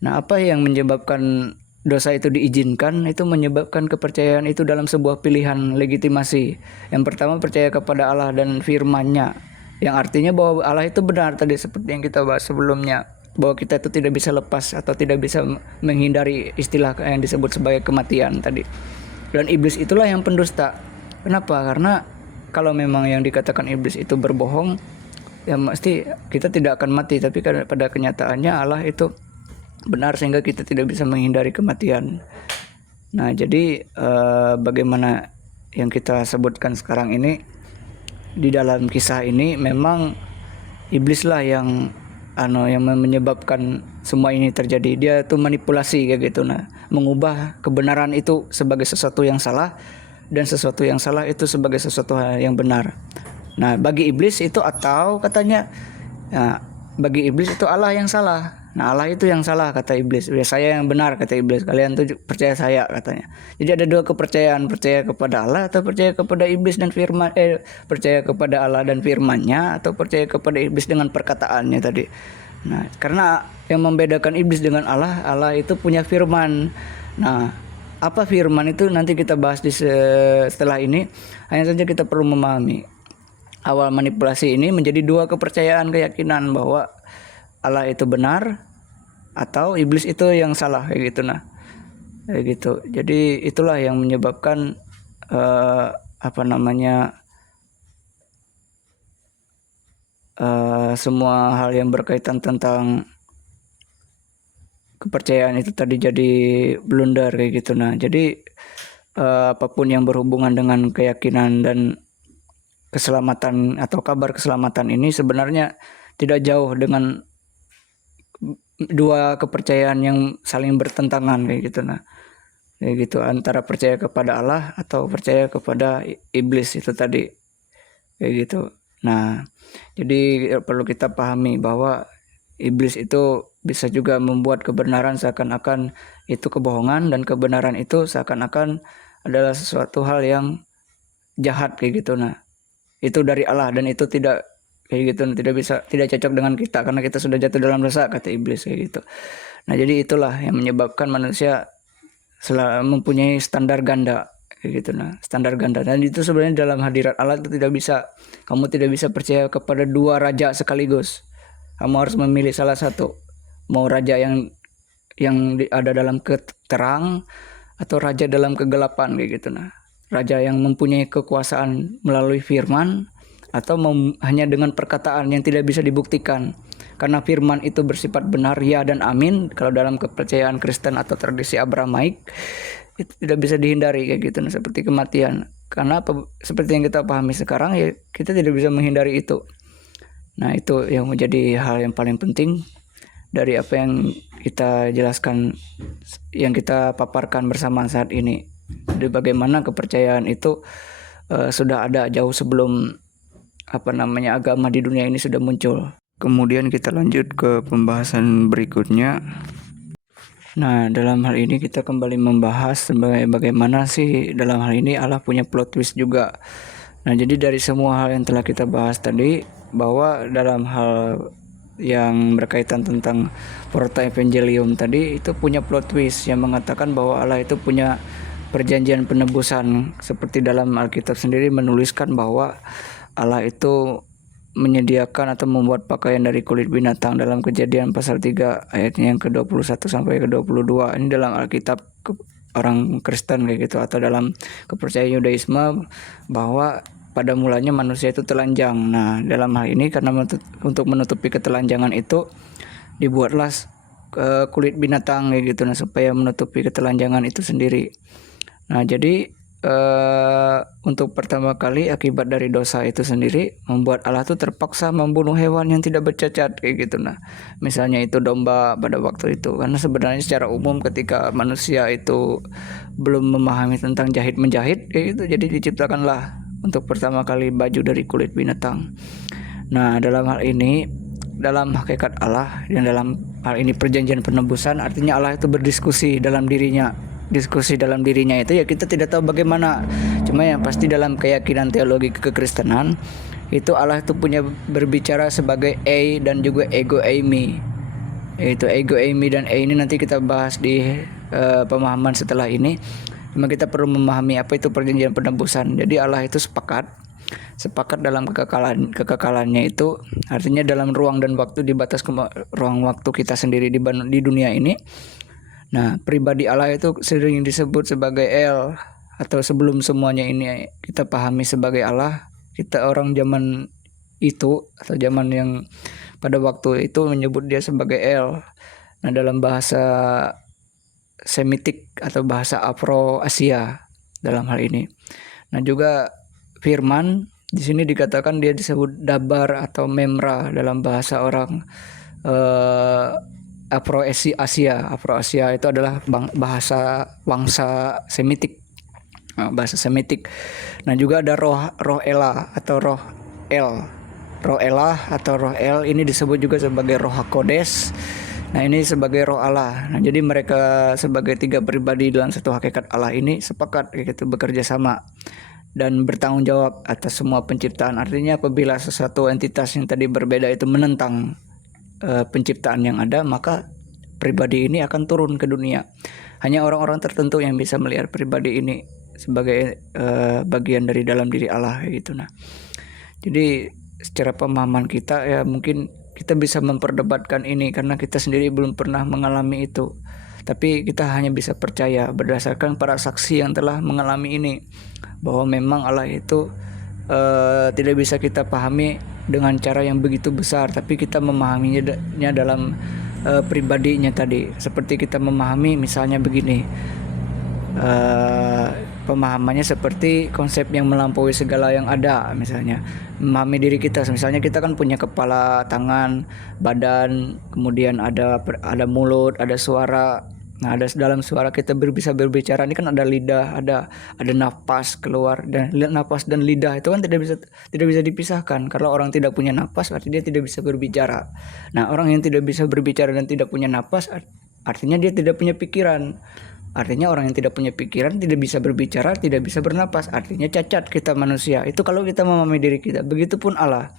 Nah, apa yang menyebabkan dosa itu diizinkan? Itu menyebabkan kepercayaan itu dalam sebuah pilihan legitimasi. Yang pertama, percaya kepada Allah dan firman-Nya, yang artinya bahwa Allah itu benar tadi, seperti yang kita bahas sebelumnya, bahwa kita itu tidak bisa lepas atau tidak bisa menghindari istilah yang disebut sebagai kematian tadi. Dan iblis itulah yang pendusta. Kenapa? Karena kalau memang yang dikatakan iblis itu berbohong, ya mesti kita tidak akan mati. Tapi pada kenyataannya Allah itu benar, sehingga kita tidak bisa menghindari kematian. Nah, jadi bagaimana yang kita sebutkan sekarang ini, di dalam kisah ini memang iblislah yang menyebabkan semua ini terjadi. Dia tuh manipulasi kayak gitu, nah, mengubah kebenaran itu sebagai sesuatu yang salah dan sesuatu yang salah itu sebagai sesuatu yang benar. Nah, bagi iblis itu, atau katanya, ya, bagi iblis itu Allah yang salah. Nah, Allah itu yang salah kata iblis. Ya, saya yang benar kata iblis. Kalian tuh percaya saya katanya. Jadi ada dua kepercayaan, percaya kepada Allah atau percaya kepada iblis dan firman, percaya kepada Allah dan firman-Nya, atau percaya kepada iblis dengan perkataannya tadi. Nah, karena yang membedakan iblis dengan Allah, Allah itu punya firman. Nah, apa firman itu nanti kita bahas setelah ini. Hanya saja kita perlu memahami awal manipulasi ini menjadi dua kepercayaan, keyakinan bahwa Allah itu benar atau iblis itu yang salah kayak gitu. Nah, kayak gitu. Jadi itulah yang menyebabkan semua hal yang berkaitan tentang kepercayaan itu tadi jadi blunder kayak gitu. Nah, jadi apapun yang berhubungan dengan keyakinan dan keselamatan atau kabar keselamatan ini sebenarnya tidak jauh dengan dua kepercayaan yang saling bertentangan kayak gitu. Nah, kayak gitu, antara percaya kepada Allah atau percaya kepada iblis itu tadi kayak gitu. Nah, jadi perlu kita pahami bahwa iblis itu bisa juga membuat kebenaran seakan-akan itu kebohongan, dan kebenaran itu seakan-akan adalah sesuatu hal yang jahat kayak gitu. Nah, itu dari Allah dan itu tidak kayak gitu, tidak cocok dengan kita karena kita sudah jatuh dalam dosa kata iblis kayak gitu. Nah, jadi itulah yang menyebabkan manusia mempunyai standar ganda kayak gitu. Nah, standar ganda, dan itu sebenarnya dalam hadirat Allah itu tidak bisa. Kamu tidak bisa percaya kepada dua raja sekaligus. Kamu harus memilih salah satu. Mau raja yang ada dalam terang atau raja dalam kegelapan kayak gitu. Nah, raja yang mempunyai kekuasaan melalui firman atau hanya dengan perkataan yang tidak bisa dibuktikan. Karena firman itu bersifat benar, ya dan amin. Kalau dalam kepercayaan Kristen atau tradisi Abramaik itu tidak bisa dihindari kayak gitu. Nah, seperti kematian. Karena seperti yang kita pahami sekarang, ya kita tidak bisa menghindari itu. Nah, itu yang menjadi hal yang paling penting dari apa yang kita jelaskan, yang kita paparkan bersama saat ini. Jadi bagaimana kepercayaan itu sudah ada jauh sebelum agama di dunia ini sudah muncul. Kemudian kita lanjut ke pembahasan berikutnya. Nah, dalam hal ini kita kembali membahas bagaimana sih dalam hal ini Allah punya plot twist juga. Nah, jadi dari semua hal yang telah kita bahas tadi, bahwa dalam hal yang berkaitan tentang Porta Evangelium tadi itu punya plot twist yang mengatakan bahwa Allah itu punya perjanjian penebusan, seperti dalam Alkitab sendiri menuliskan bahwa Allah itu menyediakan atau membuat pakaian dari kulit binatang dalam Kejadian pasal 3 ayatnya yang ke-21 sampai ke-22. Ini dalam Alkitab orang Kristen kayak gitu, atau dalam kepercayaan Yudaisme bahwa pada mulanya manusia itu telanjang. Nah, dalam hal ini karena untuk menutupi ketelanjangan itu dibuatlah kulit binatang kayak gitu, nah supaya menutupi ketelanjangan itu sendiri. Nah, jadi untuk pertama kali akibat dari dosa itu sendiri membuat Allah tuh terpaksa membunuh hewan yang tidak bercacat kayak gitu. Nah, misalnya itu domba pada waktu itu, karena sebenarnya secara umum ketika manusia itu belum memahami tentang jahit menjahit kayak gitu, jadi diciptakanlah untuk pertama kali baju dari kulit binatang. Nah, dalam hal ini, dalam hakikat Allah dan dalam hal ini perjanjian penebusan, artinya Allah itu berdiskusi dalam dirinya. Diskusi dalam dirinya itu ya kita tidak tahu bagaimana. Cuma yang pasti dalam keyakinan teologi kekristenan itu Allah itu punya berbicara sebagai ei dan juga ego eimi. Yaitu ego eimi dan ei ini nanti kita bahas di pemahaman setelah ini. Cuma kita perlu memahami apa itu perjanjian penebusan. Jadi Allah itu sepakat dalam kekekalannya itu, artinya dalam ruang dan waktu, di batas ruang waktu kita sendiri di dunia ini. Nah, pribadi Allah itu sering disebut sebagai El, atau sebelum semuanya ini kita pahami sebagai Allah, kita orang zaman itu atau zaman yang pada waktu itu menyebut dia sebagai El. Nah, dalam bahasa Semitik atau bahasa Afro-Asia dalam hal ini. Nah, juga firman di sini dikatakan dia disebut Dabar atau Memra dalam bahasa orang Afro-Asia itu adalah bahasa bangsa Semitik, bahasa Semitik. Nah, juga ada roh Elah atau roh El. Roh Elah atau roh El ini disebut juga sebagai roh HaKodes. Nah, ini sebagai roh Allah. Nah, jadi mereka sebagai tiga pribadi dalam satu hakikat Allah ini sepakat gitu bekerja sama dan bertanggung jawab atas semua penciptaan. Artinya apabila sesuatu entitas yang tadi berbeda itu menentang penciptaan yang ada, maka pribadi ini akan turun ke dunia. Hanya orang-orang tertentu yang bisa melihat pribadi ini sebagai bagian dari dalam diri Allah gitu. Nah, jadi secara pemahaman kita ya mungkin kita bisa memperdebatkan ini karena kita sendiri belum pernah mengalami itu. Tapi kita hanya bisa percaya berdasarkan para saksi yang telah mengalami ini, bahwa memang Allah itu tidak bisa kita pahami dengan cara yang begitu besar, tapi kita memahaminya dalam pribadinya tadi. Seperti kita memahami misalnya begini, pemahamannya seperti konsep yang melampaui segala yang ada. Misalnya memahami diri kita, misalnya kita kan punya kepala, tangan, badan, kemudian ada mulut, ada suara. Nah, ada dalam suara kita bisa berbicara ini kan ada lidah, ada napas keluar, dan napas dan lidah itu kan tidak bisa dipisahkan. Kalau orang tidak punya napas artinya dia tidak bisa berbicara. Nah, orang yang tidak bisa berbicara dan tidak punya napas artinya dia tidak punya pikiran. Artinya orang yang tidak punya pikiran tidak bisa berbicara, tidak bisa bernapas. Artinya cacat kita manusia. Itu kalau kita memahami diri kita. Begitupun Allah.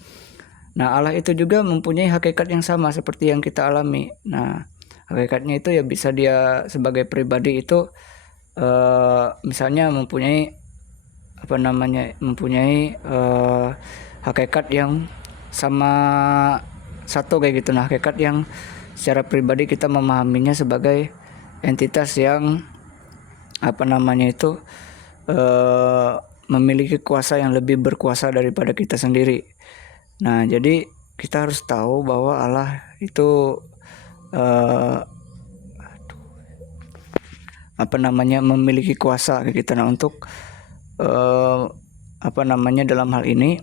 Nah, Allah itu juga mempunyai hakikat yang sama seperti yang kita alami. Nah, hakikatnya itu ya bisa dia sebagai pribadi itu misalnya mempunyai hakikat yang sama satu kayak gitu. Nah, hakikat yang secara pribadi kita memahaminya sebagai entitas yang memiliki kuasa yang lebih berkuasa daripada kita sendiri. Nah, jadi kita harus tahu bahwa Allah itu memiliki kuasa kayak gitu. Nah, untuk dalam hal ini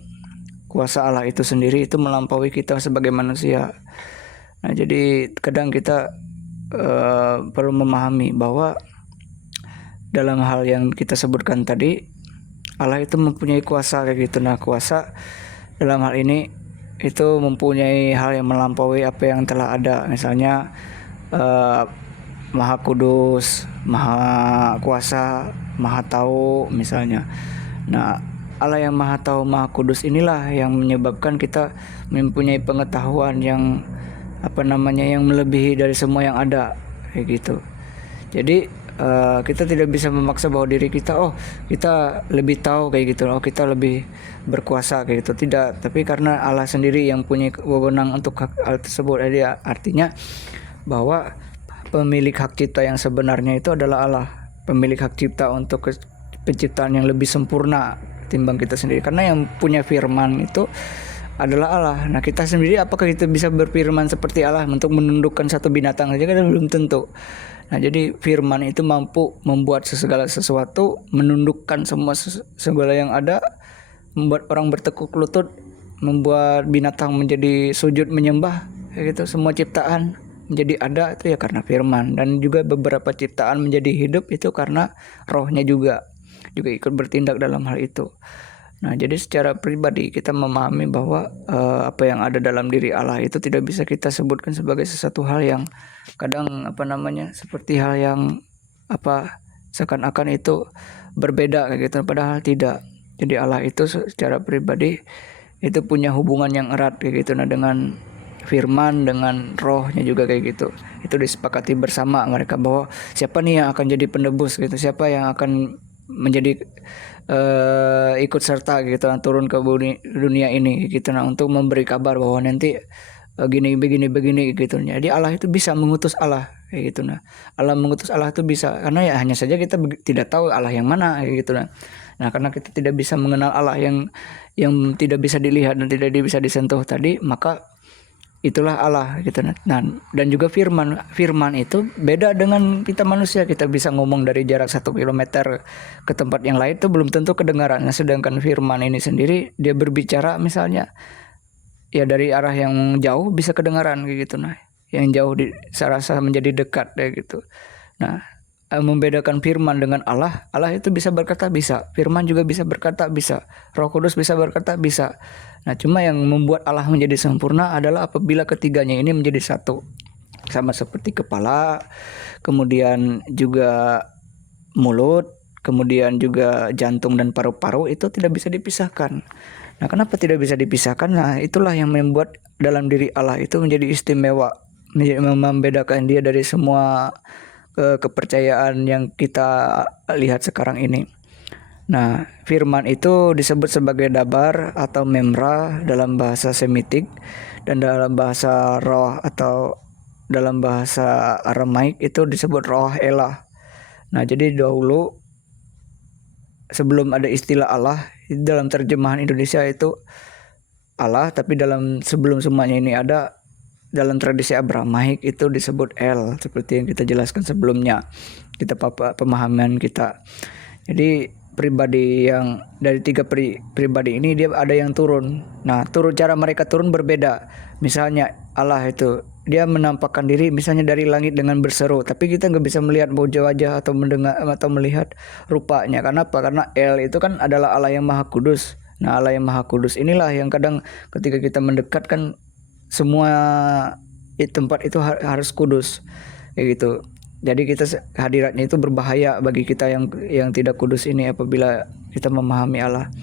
kuasa Allah itu sendiri itu melampaui kita sebagai manusia. Nah, jadi kadang kita perlu memahami bahwa dalam hal yang kita sebutkan tadi, Allah itu mempunyai kuasa kayak gitu. Nah, kuasa dalam hal ini itu mempunyai hal yang melampaui apa yang telah ada. Misalnya Maha Kudus, Maha Kuasa, Maha Tahu misalnya. Nah, Allah yang Maha Tahu, Maha Kudus inilah yang menyebabkan kita mempunyai pengetahuan yang yang melebihi dari semua yang ada kayak gitu. Jadi kita tidak bisa memaksa bahwa diri kita kita lebih tahu kayak gitu, kita lebih berkuasa kayak gitu, tidak. Tapi karena Allah sendiri yang punya wewenang untuk hal tersebut. Jadi artinya bahwa pemilik hak cipta yang sebenarnya itu adalah Allah, pemilik hak cipta untuk penciptaan yang lebih sempurna timbang kita sendiri, karena yang punya firman itu adalah Allah. Nah, kita sendiri apakah kita bisa berfirman seperti Allah untuk menundukkan satu binatang saja? Kan belum tentu. Nah, jadi firman itu mampu membuat segala sesuatu, menundukkan segala yang ada, membuat orang bertekuk lutut, membuat binatang menjadi sujud menyembah, kayak gitu. Semua ciptaan menjadi ada itu ya karena firman, dan juga beberapa ciptaan menjadi hidup itu karena rohnya juga ikut bertindak dalam hal itu. Nah, jadi secara pribadi kita memahami bahwa apa yang ada dalam diri Allah itu tidak bisa kita sebutkan sebagai sesuatu hal yang kadang seperti hal yang seakan-akan itu berbeda kayak gitu, padahal tidak. Jadi Allah itu secara pribadi itu punya hubungan yang erat kayak gitu, nah dengan firman, dengan rohnya juga kayak gitu. Itu disepakati bersama mereka bahwa siapa nih yang akan jadi penebus gitu, siapa yang akan menjadi ikut serta gitu, turun ke dunia ini gitu, nah untuk memberi kabar bahwa nanti begini gitu. Jadi Allah itu bisa mengutus Allah kayak gitu. Nah, Allah mengutus Allah itu bisa, karena ya hanya saja kita tidak tahu Allah yang mana kayak gitu. Nah, karena kita tidak bisa mengenal Allah yang tidak bisa dilihat dan tidak bisa disentuh tadi, maka itulah Allah gitu. Nah, dan juga firman itu beda dengan kita manusia. Kita bisa ngomong dari jarak 1 kilometer ke tempat yang lain itu belum tentu kedengaran. Nah, sedangkan firman ini sendiri dia berbicara misalnya ya dari arah yang jauh bisa kedengaran kayak gitu. Nah, yang jauh serasa menjadi dekat kayak gitu. Nah, membedakan firman dengan Allah itu bisa berkata, bisa. Firman juga bisa berkata, bisa. Roh Kudus bisa berkata, bisa. Nah, cuma yang membuat Allah menjadi sempurna adalah apabila ketiganya ini menjadi satu. Sama seperti kepala, kemudian juga mulut, kemudian juga jantung dan paru-paru itu tidak bisa dipisahkan. Nah, kenapa tidak bisa dipisahkan? Nah, itulah yang membuat dalam diri Allah itu menjadi istimewa, membedakan dia dari semua kepercayaan yang kita lihat sekarang ini. Nah, firman itu disebut sebagai dabar atau memra dalam bahasa Semitik, dan dalam bahasa roh atau dalam bahasa Aramaik itu disebut roh Elah. Nah, jadi dahulu sebelum ada istilah Allah, dalam terjemahan Indonesia itu Allah, tapi sebelum semuanya ini ada, dalam tradisi Abramaik itu disebut El, seperti yang kita jelaskan sebelumnya, kita pemahaman kita. Jadi pribadi yang dari tiga pribadi ini dia ada yang turun. Nah, cara mereka turun berbeda. Misalnya Allah itu dia menampakkan diri misalnya dari langit dengan berseru, tapi kita nggak bisa melihat wajah atau mendengar atau melihat rupanya. Kenapa? Karena El itu kan adalah Allah yang Maha Kudus. Nah, Allah yang Maha Kudus inilah yang kadang ketika kita mendekat kan semua tempat itu harus kudus kayak gitu. Jadi hadiratnya itu berbahaya bagi kita yang tidak kudus ini apabila kita memahami Allah.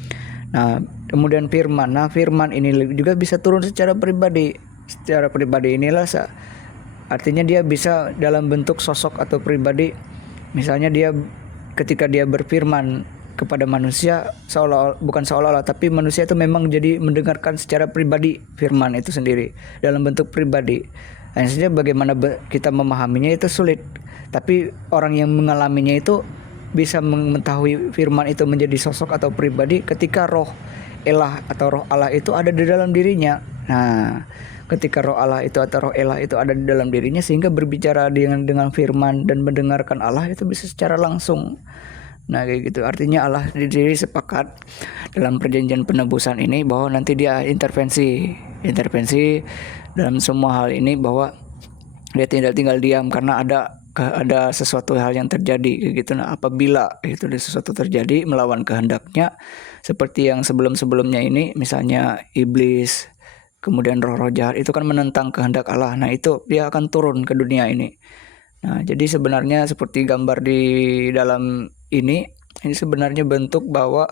Nah, kemudian firman. Nah, firman ini juga bisa turun secara pribadi. Secara pribadi inilah artinya dia bisa dalam bentuk sosok atau pribadi. Misalnya dia ketika dia berfirman kepada manusia, bukan seolah-olah, tapi manusia itu memang jadi mendengarkan secara pribadi firman itu sendiri dalam bentuk pribadi. Hanya saja bagaimana kita memahaminya itu sulit. Tapi orang yang mengalaminya itu bisa mengetahui firman itu menjadi sosok atau pribadi ketika roh Elah atau roh Allah itu ada di dalam dirinya. Nah, ketika roh Allah itu atau roh Elah itu ada di dalam dirinya, sehingga berbicara dengan firman dan mendengarkan Allah itu bisa secara langsung. Nah, kayak gitu. Artinya Allah sendiri sepakat dalam perjanjian penebusan ini bahwa nanti dia intervensi dalam semua hal ini, bahwa dia tidak tinggal diam karena ada sesuatu hal yang terjadi gitu. Nah, apabila itu sesuatu terjadi melawan kehendaknya, seperti yang sebelum-sebelumnya ini, misalnya iblis, kemudian roh-roh jahat itu kan menentang kehendak Allah. Nah, itu dia akan turun ke dunia ini. Nah, jadi sebenarnya seperti gambar di dalam ini sebenarnya bentuk bahwa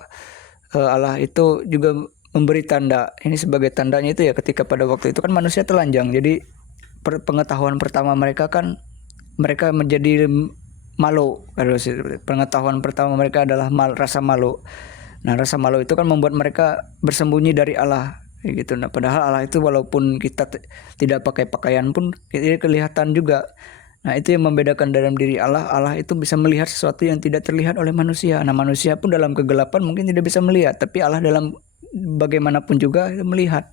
Allah itu juga memberi tanda. Ini sebagai tandanya itu ya, ketika pada waktu itu kan manusia telanjang. Jadi pengetahuan pertama mereka kan mereka menjadi malu. Pengetahuan pertama mereka adalah rasa malu. Nah, rasa malu itu kan membuat mereka bersembunyi dari Allah, kayak gitu. Nah, padahal Allah itu walaupun kita tidak pakai pakaian pun kelihatan juga. Nah, itu yang membedakan dalam diri Allah. Allah itu bisa melihat sesuatu yang tidak terlihat oleh manusia. Nah, manusia pun dalam kegelapan mungkin tidak bisa melihat, tapi Allah dalam bagaimanapun juga melihat.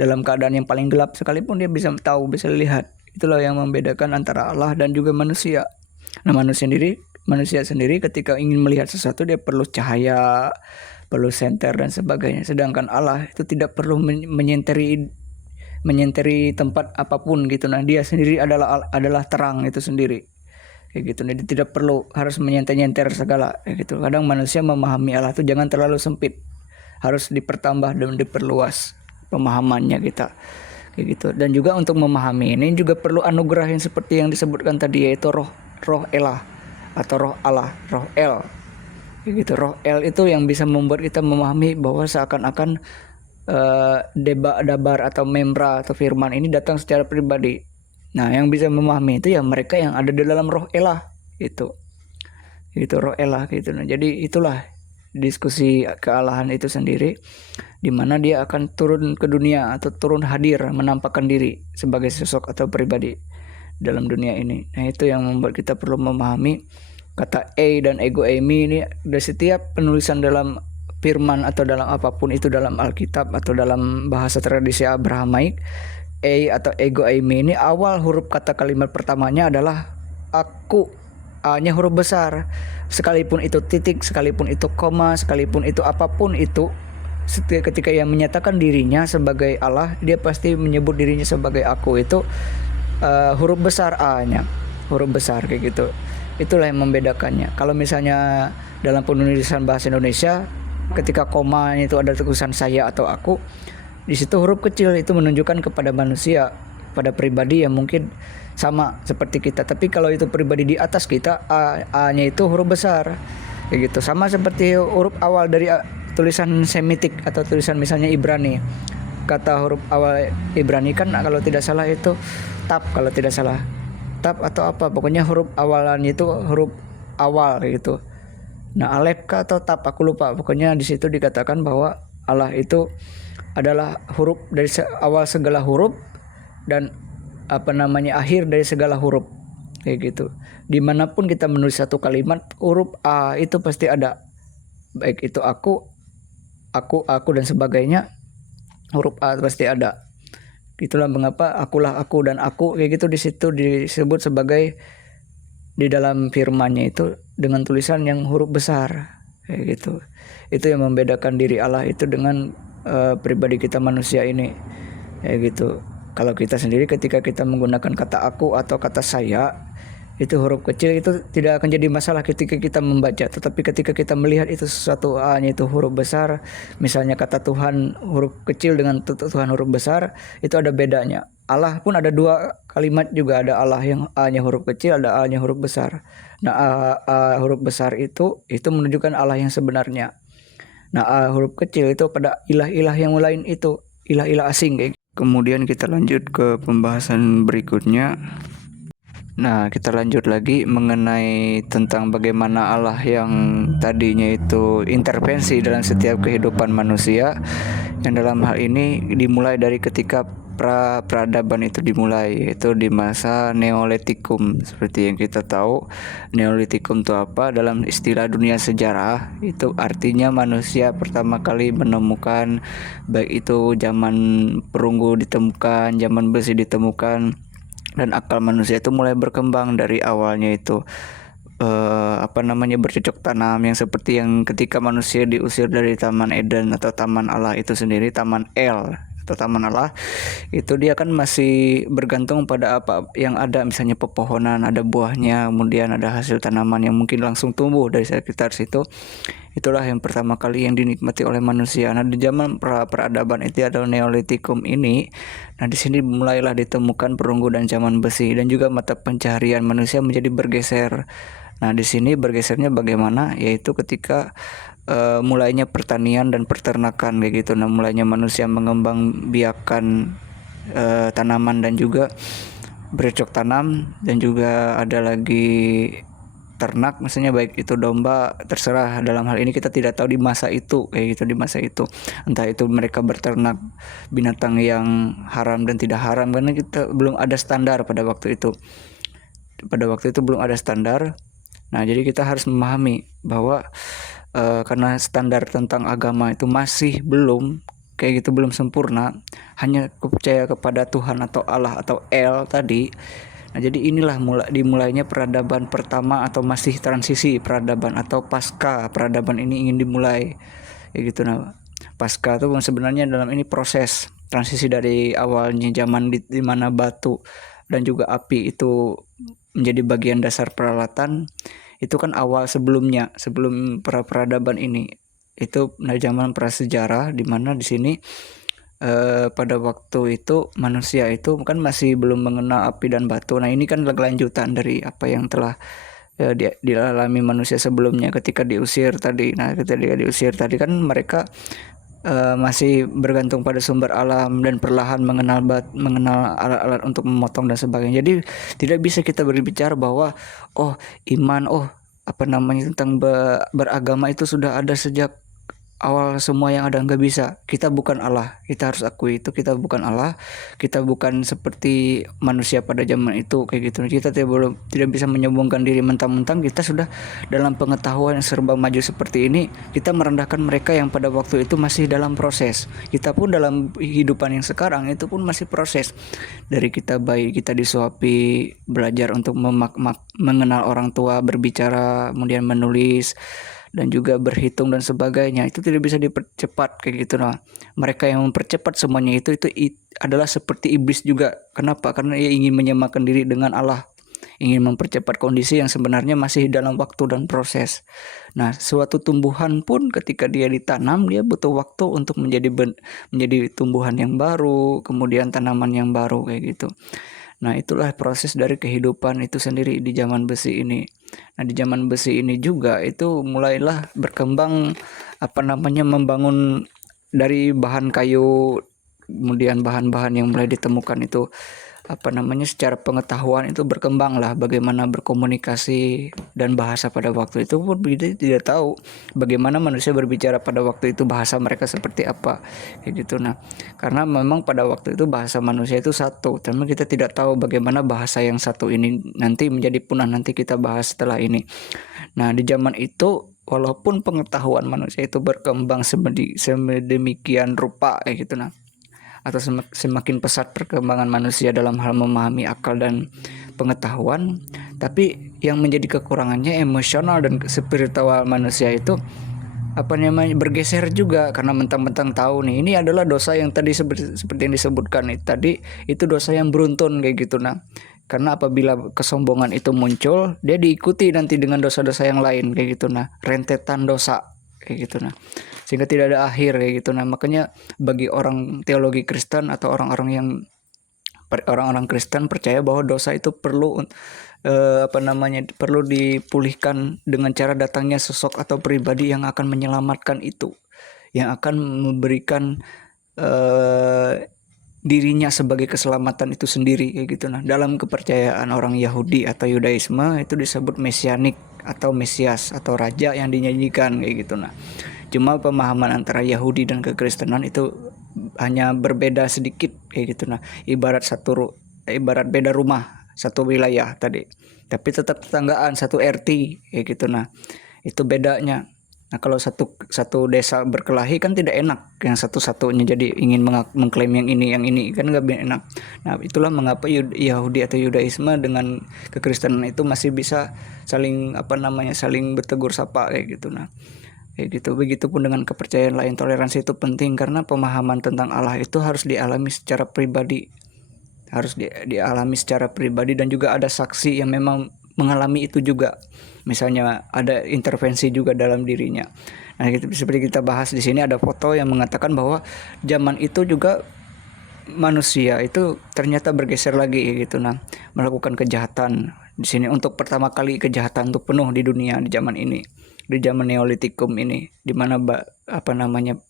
Dalam keadaan yang paling gelap sekalipun dia bisa tahu, bisa lihat. Itulah yang membedakan antara Allah dan juga manusia. Nah, manusia sendiri ketika ingin melihat sesuatu dia perlu cahaya, perlu senter dan sebagainya. Sedangkan Allah itu tidak perlu menyenteri tempat apapun gitu. Nah, dia sendiri adalah terang itu sendiri, kayak gitu. Jadi tidak perlu harus menyenter segala, kayak gitu. Kadang manusia memahami Allah itu jangan terlalu sempit, harus dipertambah dan diperluas pemahamannya kita, kayak gitu. Dan juga untuk memahami ini juga perlu anugerah yang seperti yang disebutkan tadi, yaitu roh elah atau roh Allah, roh El, kayak gitu. Roh El itu yang bisa membuat kita memahami bahwa seakan-akan dabar atau membra atau firman ini datang secara pribadi. Nah, yang bisa memahami itu ya mereka yang ada di dalam roh elah itu roh elah gitu. Nah, jadi itulah diskusi kealahan itu sendiri, di mana dia akan turun ke dunia atau turun hadir menampakkan diri sebagai sosok atau pribadi dalam dunia ini. Nah, itu yang membuat kita perlu memahami kata dan ego eimi ini dari setiap penulisan dalam firman atau dalam apapun itu, dalam Alkitab atau dalam bahasa tradisi Abrahamaik. Atau ego eimi ini awal huruf kata kalimat pertamanya adalah aku. A-nya huruf besar, sekalipun itu titik, sekalipun itu koma, sekalipun itu apapun itu, ketika ia menyatakan dirinya sebagai Allah, dia pasti menyebut dirinya sebagai aku. Itu huruf besar A-nya, huruf besar, kayak gitu. Itulah yang membedakannya. Kalau misalnya dalam penulisan bahasa Indonesia, ketika koma itu ada tulisan saya atau aku, di situ huruf kecil itu menunjukkan kepada manusia, pada pribadi yang mungkin sama seperti kita. Tapi kalau itu pribadi di atas kita, A-nya itu huruf besar, kayak gitu. Sama seperti huruf awal dari tulisan Semitik atau tulisan misalnya Ibrani. Kata huruf awal Ibrani kan kalau tidak salah itu tab, kalau tidak salah tab atau apa, pokoknya huruf awalannya itu huruf awal, kayak gitu. Nah, alef kah atau tab aku lupa, pokoknya di situ dikatakan bahwa Allah itu adalah huruf dari awal segala huruf dan akhir dari segala huruf, kayak gitu. Dimanapun kita menulis satu kalimat, huruf A itu pasti ada, baik itu aku dan sebagainya, huruf A pasti ada. Itulah mengapa akulah aku dan aku, kayak gitu. Di situ disebut sebagai, di dalam firman-Nya itu dengan tulisan yang huruf besar, kayak gitu. Itu yang membedakan diri Allah itu dengan pribadi kita manusia ini, kayak gitu. Kalau kita sendiri ketika kita menggunakan kata aku atau kata saya, itu huruf kecil itu tidak akan jadi masalah ketika kita membaca. Tetapi ketika kita melihat itu sesuatu A-nya itu huruf besar, misalnya kata Tuhan huruf kecil dengan Tuhan huruf besar, itu ada bedanya. Allah pun ada dua kalimat juga, ada Allah yang A-nya huruf kecil, ada A-nya huruf besar. Nah, A huruf besar itu menunjukkan Allah yang sebenarnya. Nah, A huruf kecil itu pada ilah-ilah yang lain, itu ilah-ilah asing, kayak gitu. Kemudian kita lanjut ke pembahasan berikutnya. Nah, kita lanjut lagi mengenai tentang bagaimana Allah yang tadinya itu intervensi dalam setiap kehidupan manusia, yang dalam hal ini dimulai dari ketika peradaban itu dimulai, yaitu di masa Neolitikum. Seperti yang kita tahu, Neolitikum itu apa? Dalam istilah dunia sejarah, itu artinya manusia pertama kali menemukan, baik itu zaman perunggu ditemukan, zaman besi ditemukan, dan akal manusia itu mulai berkembang dari awalnya itu bercocok tanam, yang seperti yang ketika manusia diusir dari Taman Eden atau Taman Allah itu sendiri, Taman El atau taman Allah, itu dia kan masih bergantung pada apa yang ada, misalnya pepohonan, ada buahnya, kemudian ada hasil tanaman yang mungkin langsung tumbuh dari sekitar situ. Itulah yang pertama kali yang dinikmati oleh manusia. Nah, di zaman peradaban itu adalah Neolitikum ini. Nah, di sini mulailah ditemukan perunggu dan zaman besi, dan juga mata pencaharian manusia menjadi bergeser. Nah, di sini bergesernya bagaimana? Yaitu ketika mulainya pertanian dan peternakan kayak gitu. Nah, mulainya manusia mengembang biakan tanaman dan juga bercocok tanam, dan juga ada lagi ternak, misalnya baik itu domba, terserah. Dalam hal ini kita tidak tahu di masa itu kayak gitu, di masa itu entah itu mereka berternak binatang yang haram dan tidak haram, karena kita belum ada standar pada waktu itu. Pada waktu itu belum ada standar. Nah, jadi kita harus memahami bahwa karena standar tentang agama itu masih belum kayak gitu, belum sempurna, hanya percaya kepada Tuhan atau Allah atau El tadi. Nah, jadi inilah dimulainya peradaban pertama, atau masih transisi peradaban, atau pasca peradaban ini ingin dimulai kayak gitu. Nah, pasca itu sebenarnya dalam ini proses transisi dari awalnya zaman di mana batu dan juga api itu menjadi bagian dasar peralatan. Itu kan awal sebelumnya, sebelum peradaban ini. Itu zaman prasejarah, di mana di sini pada waktu itu manusia itu kan masih belum mengenal api dan batu. Nah, ini kan kelanjutan dari apa yang telah dialami manusia sebelumnya ketika diusir tadi. Nah, ketika diusir tadi kan mereka masih bergantung pada sumber alam dan perlahan mengenal alat-alat untuk memotong dan sebagainya. Jadi tidak bisa kita berbicara bahwa iman, tentang beragama itu sudah ada sejak awal semua yang ada. Nggak bisa. Kita bukan Allah. Kita harus akui itu, kita bukan Allah. Kita bukan seperti manusia pada zaman itu kayak gitu. Kita tidak bisa menyombongkan diri mentang-mentang kita sudah dalam pengetahuan yang serba maju seperti ini. Kita merendahkan mereka yang pada waktu itu masih dalam proses. Kita pun dalam kehidupan yang sekarang itu pun masih proses. Dari kita bayi, kita disuapi, belajar untuk mengenal orang tua, berbicara, kemudian menulis, dan juga berhitung dan sebagainya. Itu tidak bisa dipercepat kayak gitu. Nah, mereka yang mempercepat semuanya itu adalah seperti iblis juga. Kenapa? Karena ia ingin menyamakan diri dengan Allah, ingin mempercepat kondisi yang sebenarnya masih dalam waktu dan proses. Nah, suatu tumbuhan pun ketika dia ditanam, dia butuh waktu untuk menjadi tumbuhan yang baru, kemudian tanaman yang baru kayak gitu. Nah, itulah proses dari kehidupan itu sendiri di zaman besi ini. Nah, di zaman besi ini juga itu mulailah berkembang membangun dari bahan kayu, kemudian bahan-bahan yang mulai ditemukan itu secara pengetahuan itu berkembang lah bagaimana berkomunikasi dan bahasa pada waktu itu pun kita tidak tahu bagaimana manusia berbicara pada waktu itu, bahasa mereka seperti apa kayak gitu. Nah, karena memang pada waktu itu bahasa manusia itu satu, tapi kita tidak tahu bagaimana bahasa yang satu ini nanti menjadi punah, nanti kita bahas setelah ini. Nah, di zaman itu walaupun pengetahuan manusia itu berkembang sedemikian rupa kayak gitu, atau semakin pesat perkembangan manusia dalam hal memahami akal dan pengetahuan, tapi yang menjadi kekurangannya emosional dan spiritual manusia itu bergeser juga, karena mentang-mentang tahu nih ini adalah dosa yang tadi seperti yang disebutkan tadi, itu dosa yang beruntun kayak gitu. Nah, karena apabila kesombongan itu muncul, dia diikuti nanti dengan dosa-dosa yang lain kayak gitu. Nah, rentetan dosa kayak gitu. Nah, sehingga tidak ada akhir kayak gitu. Nah, makanya bagi orang teologi Kristen atau orang-orang Kristen percaya bahwa dosa itu perlu perlu dipulihkan dengan cara datangnya sosok atau pribadi yang akan menyelamatkan itu, yang akan memberikan dirinya sebagai keselamatan itu sendiri kayak gitu. Nah, dalam kepercayaan orang Yahudi atau Yudaisme itu disebut mesianik atau Mesias atau raja yang dinyanyikan kayak gitu. Nah, cuma pemahaman antara Yahudi dan kekristenan itu hanya berbeda sedikit kayak gitu. Nah, ibarat beda rumah, satu wilayah tadi, tapi tetap tetanggaan, satu RT kayak gitu. Nah, itu bedanya. Nah, kalau satu desa berkelahi kan tidak enak, yang satu-satunya jadi ingin mengklaim yang ini kan nggak enak. Nah, itulah mengapa Yahudi atau Yudaisme dengan kekristenan itu masih bisa saling saling bertegur sapa kayak gitu. Nah, kayak gitu. Begitupun dengan kepercayaan lain. Toleransi itu penting karena pemahaman tentang Allah itu harus dialami secara pribadi, dialami secara pribadi, dan juga ada saksi yang memang mengalami itu juga. Misalnya ada intervensi juga dalam dirinya. Nah, gitu, seperti kita bahas di sini ada foto yang mengatakan bahwa zaman itu juga manusia itu ternyata bergeser lagi gitu, nah melakukan kejahatan di sini untuk pertama kali. Kejahatan itu penuh di dunia di zaman ini, di zaman Neolitikum ini, di mana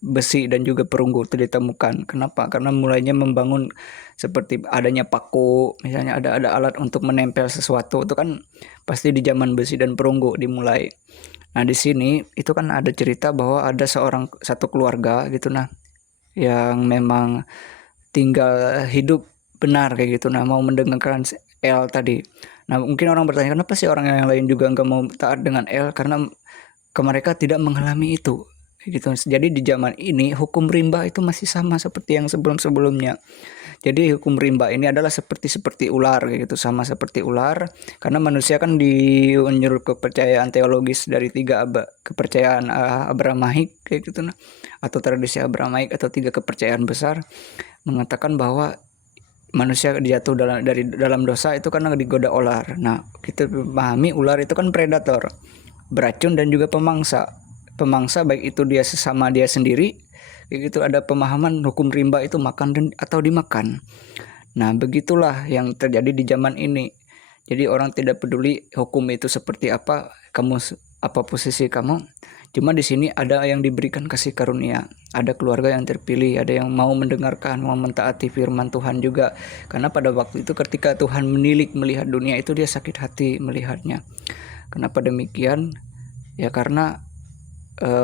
besi dan juga perunggu itu ditemukan. Kenapa? Karena mulainya membangun seperti adanya paku, misalnya ada alat untuk menempel sesuatu, itu kan pasti di zaman besi dan perunggu dimulai. Nah, di sini itu kan ada cerita bahwa ada satu keluarga gitu, nah yang memang tinggal hidup benar kayak gitu, nah mau mendengarkan L tadi. Nah, mungkin orang bertanya, kenapa sih orang yang lain juga nggak mau taat dengan L? Karena mereka tidak mengalami itu kayak gitu. Jadi di zaman ini hukum rimba itu masih sama seperti yang sebelum-sebelumnya. Jadi hukum rimba ini adalah seperti ular kayak gitu, sama seperti ular, karena manusia kan menurut kepercayaan teologis dari kepercayaan Abramaik kayak gitu, nah, atau tradisi Abramaik atau 3 kepercayaan besar mengatakan bahwa manusia jatuh dalam dosa itu karena digoda ular. Nah, kita memahami ular itu kan predator, beracun, dan juga pemangsa. Pemangsa baik itu dia sesama dia sendiri, kayak gitu. Ada pemahaman hukum rimba itu makan atau dimakan. Nah, begitulah yang terjadi di zaman ini. Jadi orang tidak peduli hukum itu seperti apa, apa posisi kamu. Cuma di sini ada yang diberikan kasih karunia, ada keluarga yang terpilih, ada yang mau mendengarkan, mau mentaati firman Tuhan juga. Karena pada waktu itu ketika Tuhan melihat dunia itu, dia sakit hati melihatnya. Kenapa demikian? Ya karena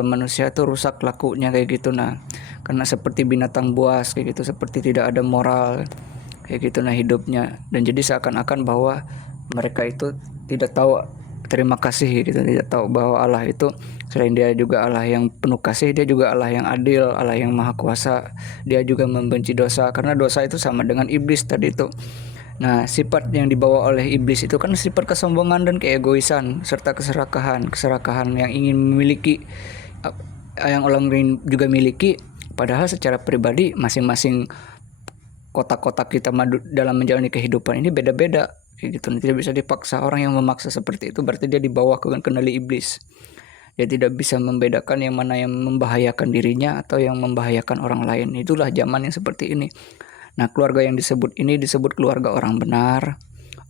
manusia itu rusak lakunya kayak gitu, nah karena seperti binatang buas kayak gitu, seperti tidak ada moral kayak gitu, nah hidupnya. Dan jadi seakan-akan bahwa mereka itu tidak tahu terima kasih gitu, tidak tahu bahwa Allah itu selain dia juga Allah yang penuh kasih, dia juga Allah yang adil, Allah yang maha kuasa. Dia juga membenci dosa, karena dosa itu sama dengan iblis tadi itu. Nah, sifat yang dibawa oleh iblis itu kan sifat kesombongan dan keegoisan serta keserakahan yang ingin memiliki, yang orang lain juga miliki. Padahal secara pribadi masing-masing kotak-kotak kita dalam menjalani kehidupan ini beda-beda kayak gitu. Tidak bisa dipaksa. Orang yang memaksa seperti itu berarti dia dibawa ke kendali iblis. Dia tidak bisa membedakan yang mana yang membahayakan dirinya atau yang membahayakan orang lain. Itulah zaman yang seperti ini. Nah, keluarga yang disebut ini disebut keluarga orang benar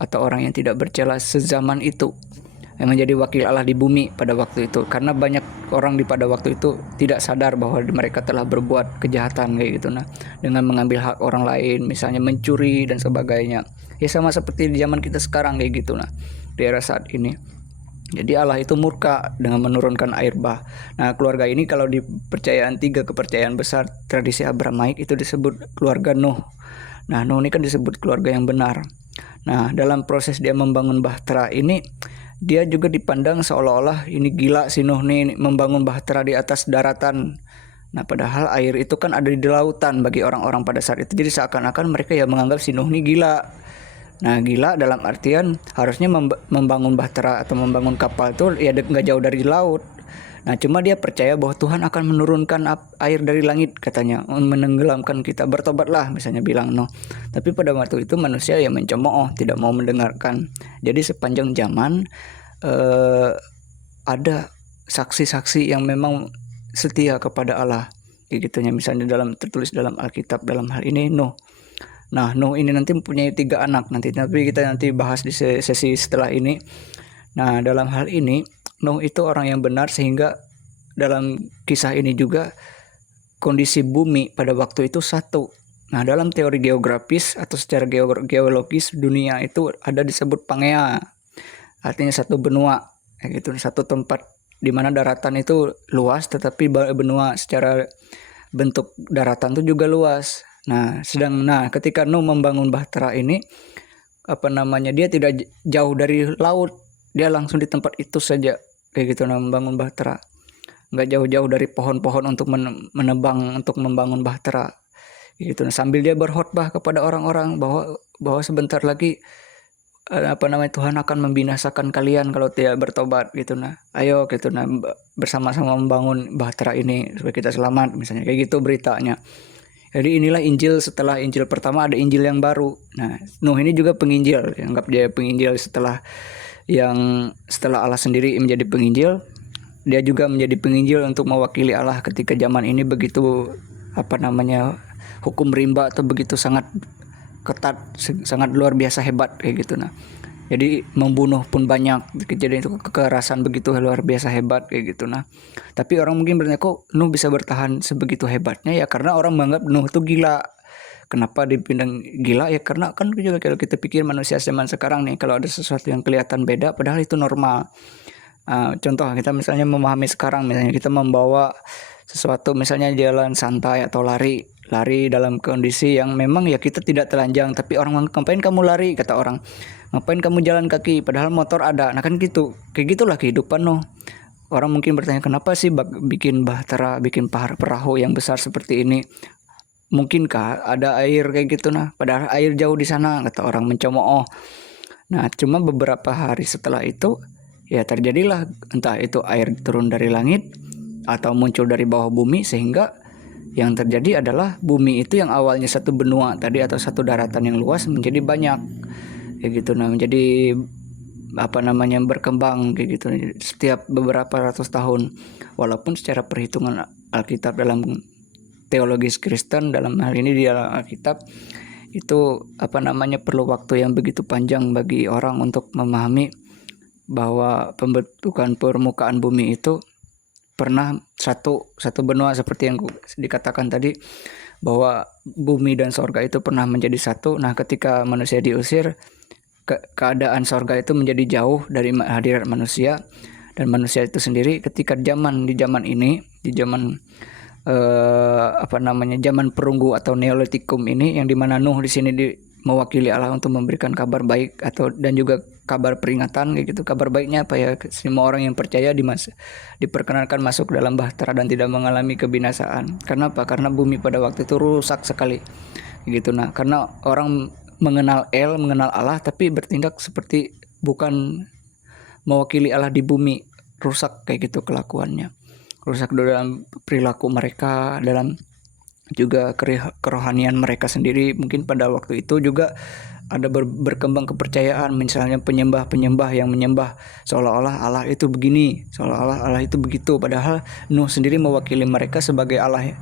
atau orang yang tidak bercela sezaman itu, yang menjadi wakil Allah di bumi pada waktu itu. Karena banyak orang pada waktu itu tidak sadar bahwa mereka telah berbuat kejahatan kayak gitu, nah dengan mengambil hak orang lain, misalnya mencuri dan sebagainya. Ya sama seperti di zaman kita sekarang kayak gitu, nah di era saat ini. Jadi Allah itu murka dengan menurunkan air bah. Nah, keluarga ini kalau di percayaan 3 kepercayaan besar tradisi Abramaik itu disebut keluarga Nuh. Nah, Nuh ini kan disebut keluarga yang benar. Nah, dalam proses dia membangun bahtera ini, dia juga dipandang seolah-olah ini gila si Nuh nih membangun bahtera di atas daratan. Nah, padahal air itu kan ada di lautan bagi orang-orang pada saat itu. Jadi seakan-akan mereka ya menganggap si Nuh ini gila. Nah, gila dalam artian harusnya membangun bahtera atau membangun kapal itu ya nggak jauh dari laut. Nah, cuma dia percaya bahwa Tuhan akan menurunkan air dari langit, katanya, menenggelamkan kita. Bertobatlah, misalnya bilang no. Tapi pada waktu itu manusia yang mencemooh, tidak mau mendengarkan. Jadi sepanjang zaman ada saksi-saksi yang memang setia kepada Allah, gitunya. Misalnya tertulis dalam Alkitab dalam hal ini Nuh. Nah, Nuh ini nanti mempunyai 3 anak tapi kita nanti bahas di sesi setelah ini. Nah, dalam hal ini Nuh itu orang yang benar, sehingga dalam kisah ini juga kondisi bumi pada waktu itu satu. Nah, dalam teori geografis atau secara geologis dunia itu ada disebut Pangea. Artinya satu benua, kayak gitu, satu tempat di mana daratan itu luas, tetapi benua secara bentuk daratan itu juga luas. Nah, ketika Nuh membangun bahtera ini, dia tidak jauh dari laut, dia langsung di tempat itu saja kayak gitu, membangun bahtera. Nggak jauh-jauh dari pohon-pohon untuk menebang untuk membangun bahtera gitu. Sambil dia berkhotbah kepada orang-orang bahwa sebentar lagi Tuhan akan membinasakan kalian kalau tidak bertobat gitu. Nah, ayo gitu, nah bersama-sama membangun bahtera ini supaya kita selamat, misalnya kayak gitu beritanya. Jadi inilah Injil, setelah Injil pertama ada Injil yang baru. Nah, Nuh ini juga penginjil, anggap dia penginjil setelah Allah sendiri menjadi penginjil, dia juga menjadi penginjil untuk mewakili Allah ketika zaman ini begitu hukum rimba atau begitu sangat ketat, sangat luar biasa hebat kayak gitu. Nah, jadi membunuh pun banyak, kejadian itu kekerasan begitu luar biasa hebat kayak gitu. Nah, tapi orang mungkin bertanya, kok Nuh bisa bertahan sebegitu hebatnya? Ya karena orang menganggap Nuh itu gila. Kenapa dipandang gila? Ya karena kan juga kalau kita pikir manusia zaman sekarang nih, kalau ada sesuatu yang kelihatan beda padahal itu normal. Contoh kita misalnya memahami sekarang, misalnya kita membawa sesuatu misalnya jalan santai atau lari dalam kondisi yang memang ya kita tidak telanjang, tapi orang ngapain kamu lari, kata orang, ngapain kamu jalan kaki padahal motor ada. Nah kan gitu, kayak gitulah kehidupan Nuh. Orang mungkin bertanya, kenapa sih bikin bahtera, bikin perahu yang besar seperti ini? Mungkinkah ada air kayak gitu? Nah padahal air jauh di sana, kata orang mencemooh. Nah cuma beberapa hari setelah itu ya terjadilah, entah itu air turun dari langit atau muncul dari bawah bumi, sehingga yang terjadi adalah bumi itu yang awalnya satu benua tadi atau satu daratan yang luas menjadi banyak kayak gitu. Nah menjadi berkembang kayak gitu setiap beberapa ratus tahun, walaupun secara perhitungan Alkitab dalam teologis Kristen, dalam hal ini di dalam Alkitab itu perlu waktu yang begitu panjang bagi orang untuk memahami bahwa pembentukan permukaan bumi itu pernah satu benua, seperti yang dikatakan tadi bahwa bumi dan sorga itu pernah menjadi satu. Nah ketika manusia diusir, keadaan sorga itu menjadi jauh dari hadirat manusia, dan manusia itu sendiri ketika di zaman zaman perunggu atau Neolitikum ini, yang dimana Nuh di sini mewakili Allah untuk memberikan kabar baik dan juga kabar peringatan kayak gitu. Kabar baiknya apa ya? Semua orang yang percaya diperkenankan masuk dalam bahtera dan tidak mengalami kebinasaan. Karena apa? Karena bumi pada waktu itu rusak sekali gitu. Nah, karena orang mengenal Allah tapi bertindak seperti bukan mewakili Allah di bumi, rusak kayak gitu kelakuannya. Rusak dalam perilaku mereka, dalam juga kerohanian mereka sendiri. Mungkin pada waktu itu juga ada berkembang kepercayaan, misalnya penyembah yang menyembah seolah-olah Allah itu begini, seolah-olah Allah itu begitu, padahal Nuh sendiri mewakili mereka sebagai Allah,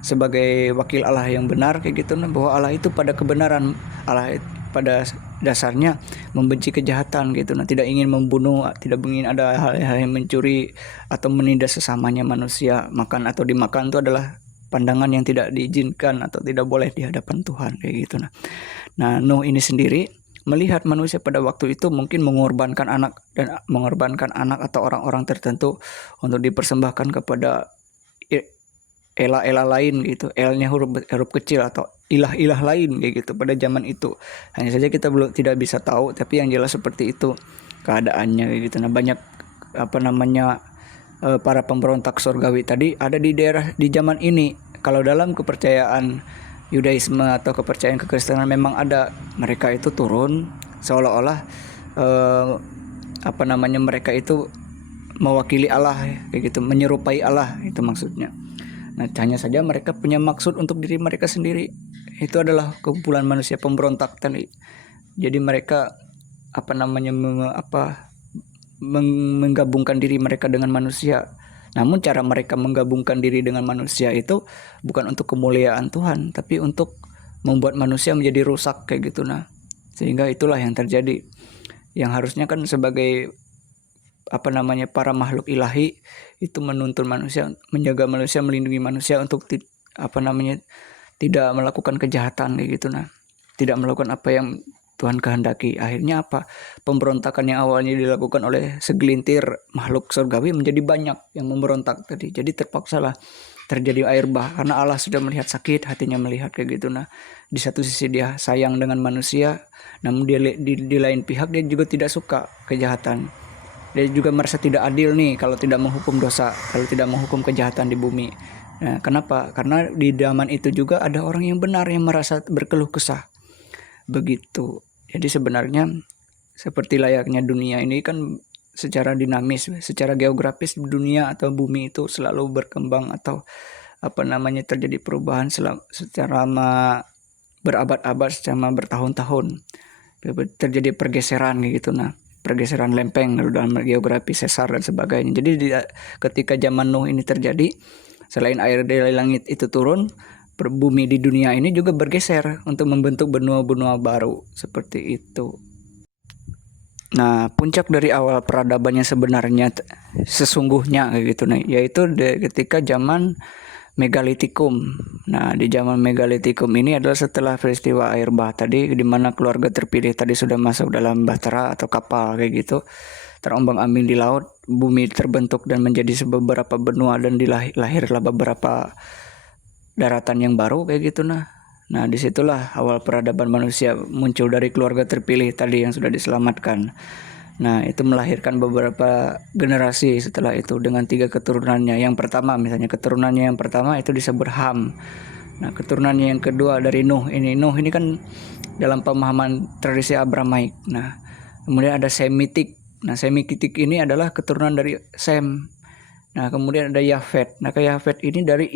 sebagai wakil Allah yang benar kayak gitu, bahwa Allah itu pada kebenaran, Allah pada dasarnya membenci kejahatan gitu. Nah tidak ingin membunuh, tidak ingin ada hal-hal yang mencuri atau menindas sesamanya manusia. Makan atau dimakan itu adalah pandangan yang tidak diizinkan atau tidak boleh di hadapan Tuhan kayak gitu. Nah Nuh ini sendiri melihat manusia pada waktu itu mungkin mengorbankan anak atau orang-orang tertentu untuk dipersembahkan kepada elah-elah lain gitu, elnya huruf kecil atau ilah-ilah lain kayak gitu pada zaman itu. Hanya saja kita tidak bisa tahu, tapi yang jelas seperti itu keadaannya kayak gitu. Nah banyak para pemberontak surgawi tadi ada di zaman ini. Kalau dalam kepercayaan Yudaisme atau kepercayaan kekristenan memang ada, mereka itu turun seolah-olah mereka itu mewakili Allah kayak gitu, menyerupai Allah, itu maksudnya. Nah hanya saja mereka punya maksud untuk diri mereka sendiri. Itu adalah kumpulan manusia pemberontak tadi. Jadi mereka menggabungkan diri mereka dengan manusia. Namun cara mereka menggabungkan diri dengan manusia itu bukan untuk kemuliaan Tuhan, tapi untuk membuat manusia menjadi rusak kayak gitu. Nah sehingga itulah yang terjadi. Yang harusnya kan sebagai para makhluk ilahi itu menuntun manusia, menjaga manusia, melindungi manusia untuk tidak melakukan kejahatan kayak gitu. Nah tidak melakukan apa yang Tuhan kehendaki. Akhirnya apa? Pemberontakan yang awalnya dilakukan oleh segelintir makhluk surgawi menjadi banyak yang memberontak tadi. Jadi terpaksalah terjadi air bah, karena Allah sudah melihat sakit hatinya melihat kayak gitu. Nah di satu sisi dia sayang dengan manusia, namun dia di lain pihak dia juga tidak suka kejahatan. Dia juga merasa tidak adil nih kalau tidak menghukum dosa, kalau tidak menghukum kejahatan di bumi. Nah, kenapa? Karena di zaman itu juga ada orang yang benar yang merasa berkeluh kesah. Begitu. Jadi sebenarnya seperti layaknya dunia ini kan secara dinamis, secara geografis dunia atau bumi itu selalu berkembang atau terjadi perubahan secara berabad-abad, secara bertahun-tahun. Terjadi pergeseran gitu, pergeseran lempeng dalam geografi sesar dan sebagainya. Jadi ketika zaman Nuh ini terjadi, selain air dari langit itu turun, bumi di dunia ini juga bergeser untuk membentuk benua-benua baru seperti itu. Nah, puncak dari awal peradabannya sebenarnya sesungguhnya gitu, yaitu ketika zaman Megalitikum. Nah, di zaman Megalitikum ini adalah setelah peristiwa air bah tadi, di mana keluarga terpilih tadi sudah masuk dalam bahtera atau kapal kayak gitu, terombang-ambing di laut, bumi terbentuk dan menjadi beberapa benua dan lahirlah beberapa daratan yang baru kayak gitu. Nah, disitulah awal peradaban manusia muncul dari keluarga terpilih tadi yang sudah diselamatkan. Nah, itu melahirkan beberapa generasi setelah itu dengan 3 keturunannya. Yang pertama, misalnya keturunannya yang pertama itu disebut Ham. Nah, keturunannya yang kedua dari Nuh. Nuh ini kan dalam pemahaman tradisi Abramaik. Nah, kemudian ada Semitik. Nah, Semitik ini adalah keturunan dari Sem. Nah, kemudian ada Yafet. Nah, Yafet ini dari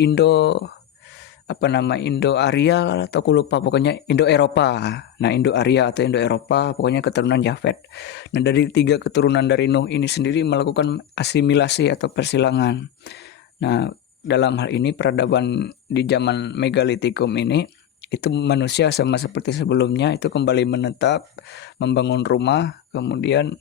Indo-Arya atau aku lupa, pokoknya Indo-Eropa. Nah, Indo-Arya atau Indo-Eropa, pokoknya keturunan Yafet. Nah, dari 3 keturunan dari Nuh ini sendiri melakukan asimilasi atau persilangan. Nah, dalam hal ini peradaban di zaman Megalitikum ini, itu manusia sama seperti sebelumnya itu kembali menetap, membangun rumah, kemudian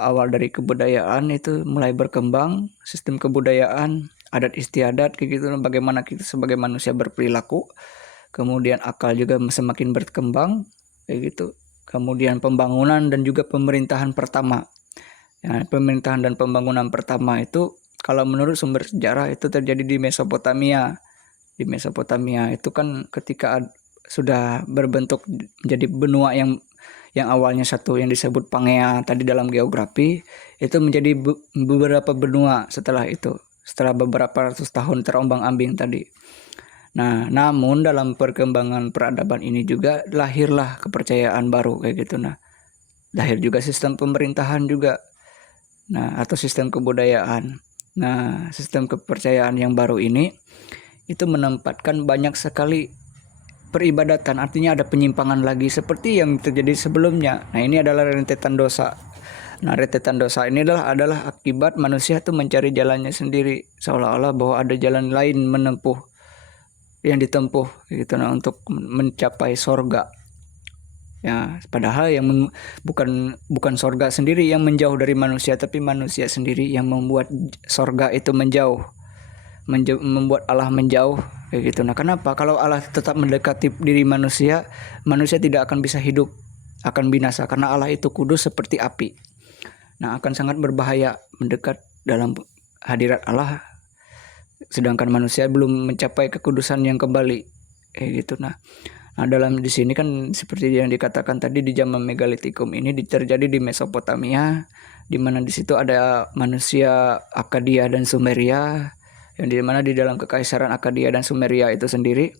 awal dari kebudayaan itu mulai berkembang, sistem kebudayaan, adat istiadat kayak gitu, bagaimana kita sebagai manusia berperilaku, kemudian akal juga semakin berkembang kayak gitu, kemudian pembangunan dan juga pemerintahan pertama. Ya, pemerintahan dan pembangunan pertama itu kalau menurut sumber sejarah itu terjadi di Mesopotamia. Di Mesopotamia itu kan ketika sudah berbentuk menjadi benua yang awalnya satu yang disebut Pangea tadi dalam geografi, itu menjadi beberapa benua setelah beberapa ratus tahun terombang-ambing tadi. Nah, namun dalam perkembangan peradaban ini juga lahirlah kepercayaan baru kayak gitu. Nah, lahir juga sistem pemerintahan juga. Nah, atau sistem kebudayaan. Nah, sistem kepercayaan yang baru ini itu menempatkan banyak sekali peribadatan, artinya ada penyimpangan lagi seperti yang terjadi sebelumnya. Nah, ini adalah rentetan dosa. Nah, rentetan dosa ini adalah akibat manusia itu mencari jalannya sendiri, seolah-olah bahwa ada jalan lain yang ditempuh gitu, untuk mencapai sorga. Ya, padahal yang bukan sorga sendiri yang menjauh dari manusia, tapi manusia sendiri yang membuat sorga itu membuat Allah menjauh kayak gitu. Nah, kenapa? Kalau Allah tetap mendekati diri manusia tidak akan bisa hidup, akan binasa karena Allah itu kudus seperti api. Nah, akan sangat berbahaya mendekat dalam hadirat Allah sedangkan manusia belum mencapai kekudusan yang kembali kayak gitu. Nah, dalam di sini kan seperti yang dikatakan tadi, di zaman Megalitikum ini terjadi di Mesopotamia, di mana di situ ada manusia Akkadia dan Sumeria, yang di mana di dalam kekaisaran Akkadia dan Sumeria itu sendiri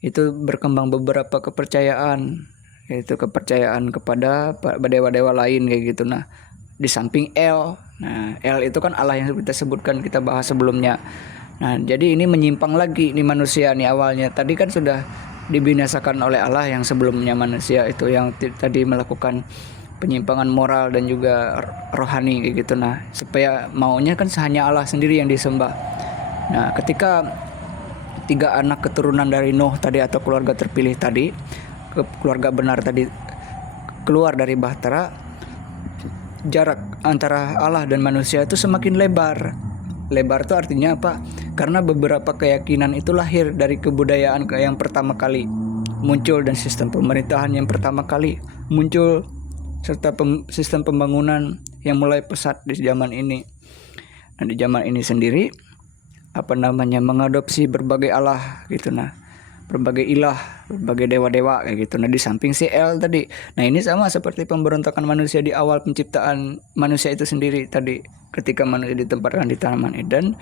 itu berkembang beberapa kepercayaan, yaitu kepercayaan kepada dewa-dewa lain kayak gitu. Nah, di samping El, nah El itu kan Allah yang kita bahas sebelumnya. Nah, jadi ini menyimpang lagi nih manusia nih awalnya. Tadi kan sudah dibinasakan oleh Allah yang sebelumnya manusia itu yang tadi melakukan penyimpangan moral dan juga rohani kayak gitu. Nah, supaya maunya kan hanya Allah sendiri yang disembah. Nah, ketika 3 anak keturunan dari Nuh tadi atau keluarga terpilih tadi, keluarga benar tadi keluar dari bahtera, jarak antara Allah dan manusia itu semakin lebar. Lebar itu artinya apa? Karena beberapa keyakinan itu lahir dari kebudayaan yang pertama kali muncul dan sistem pemerintahan yang pertama kali muncul, serta sistem pembangunan yang mulai pesat di zaman ini. Nah, di zaman ini sendiri mengadopsi berbagai Allah gitu, berbagai ilah, berbagai dewa-dewa kayak gitu. Nah, di samping si El tadi. Nah, ini sama seperti pemberontakan manusia di awal penciptaan manusia itu sendiri tadi, ketika manusia ditempatkan di Taman Eden,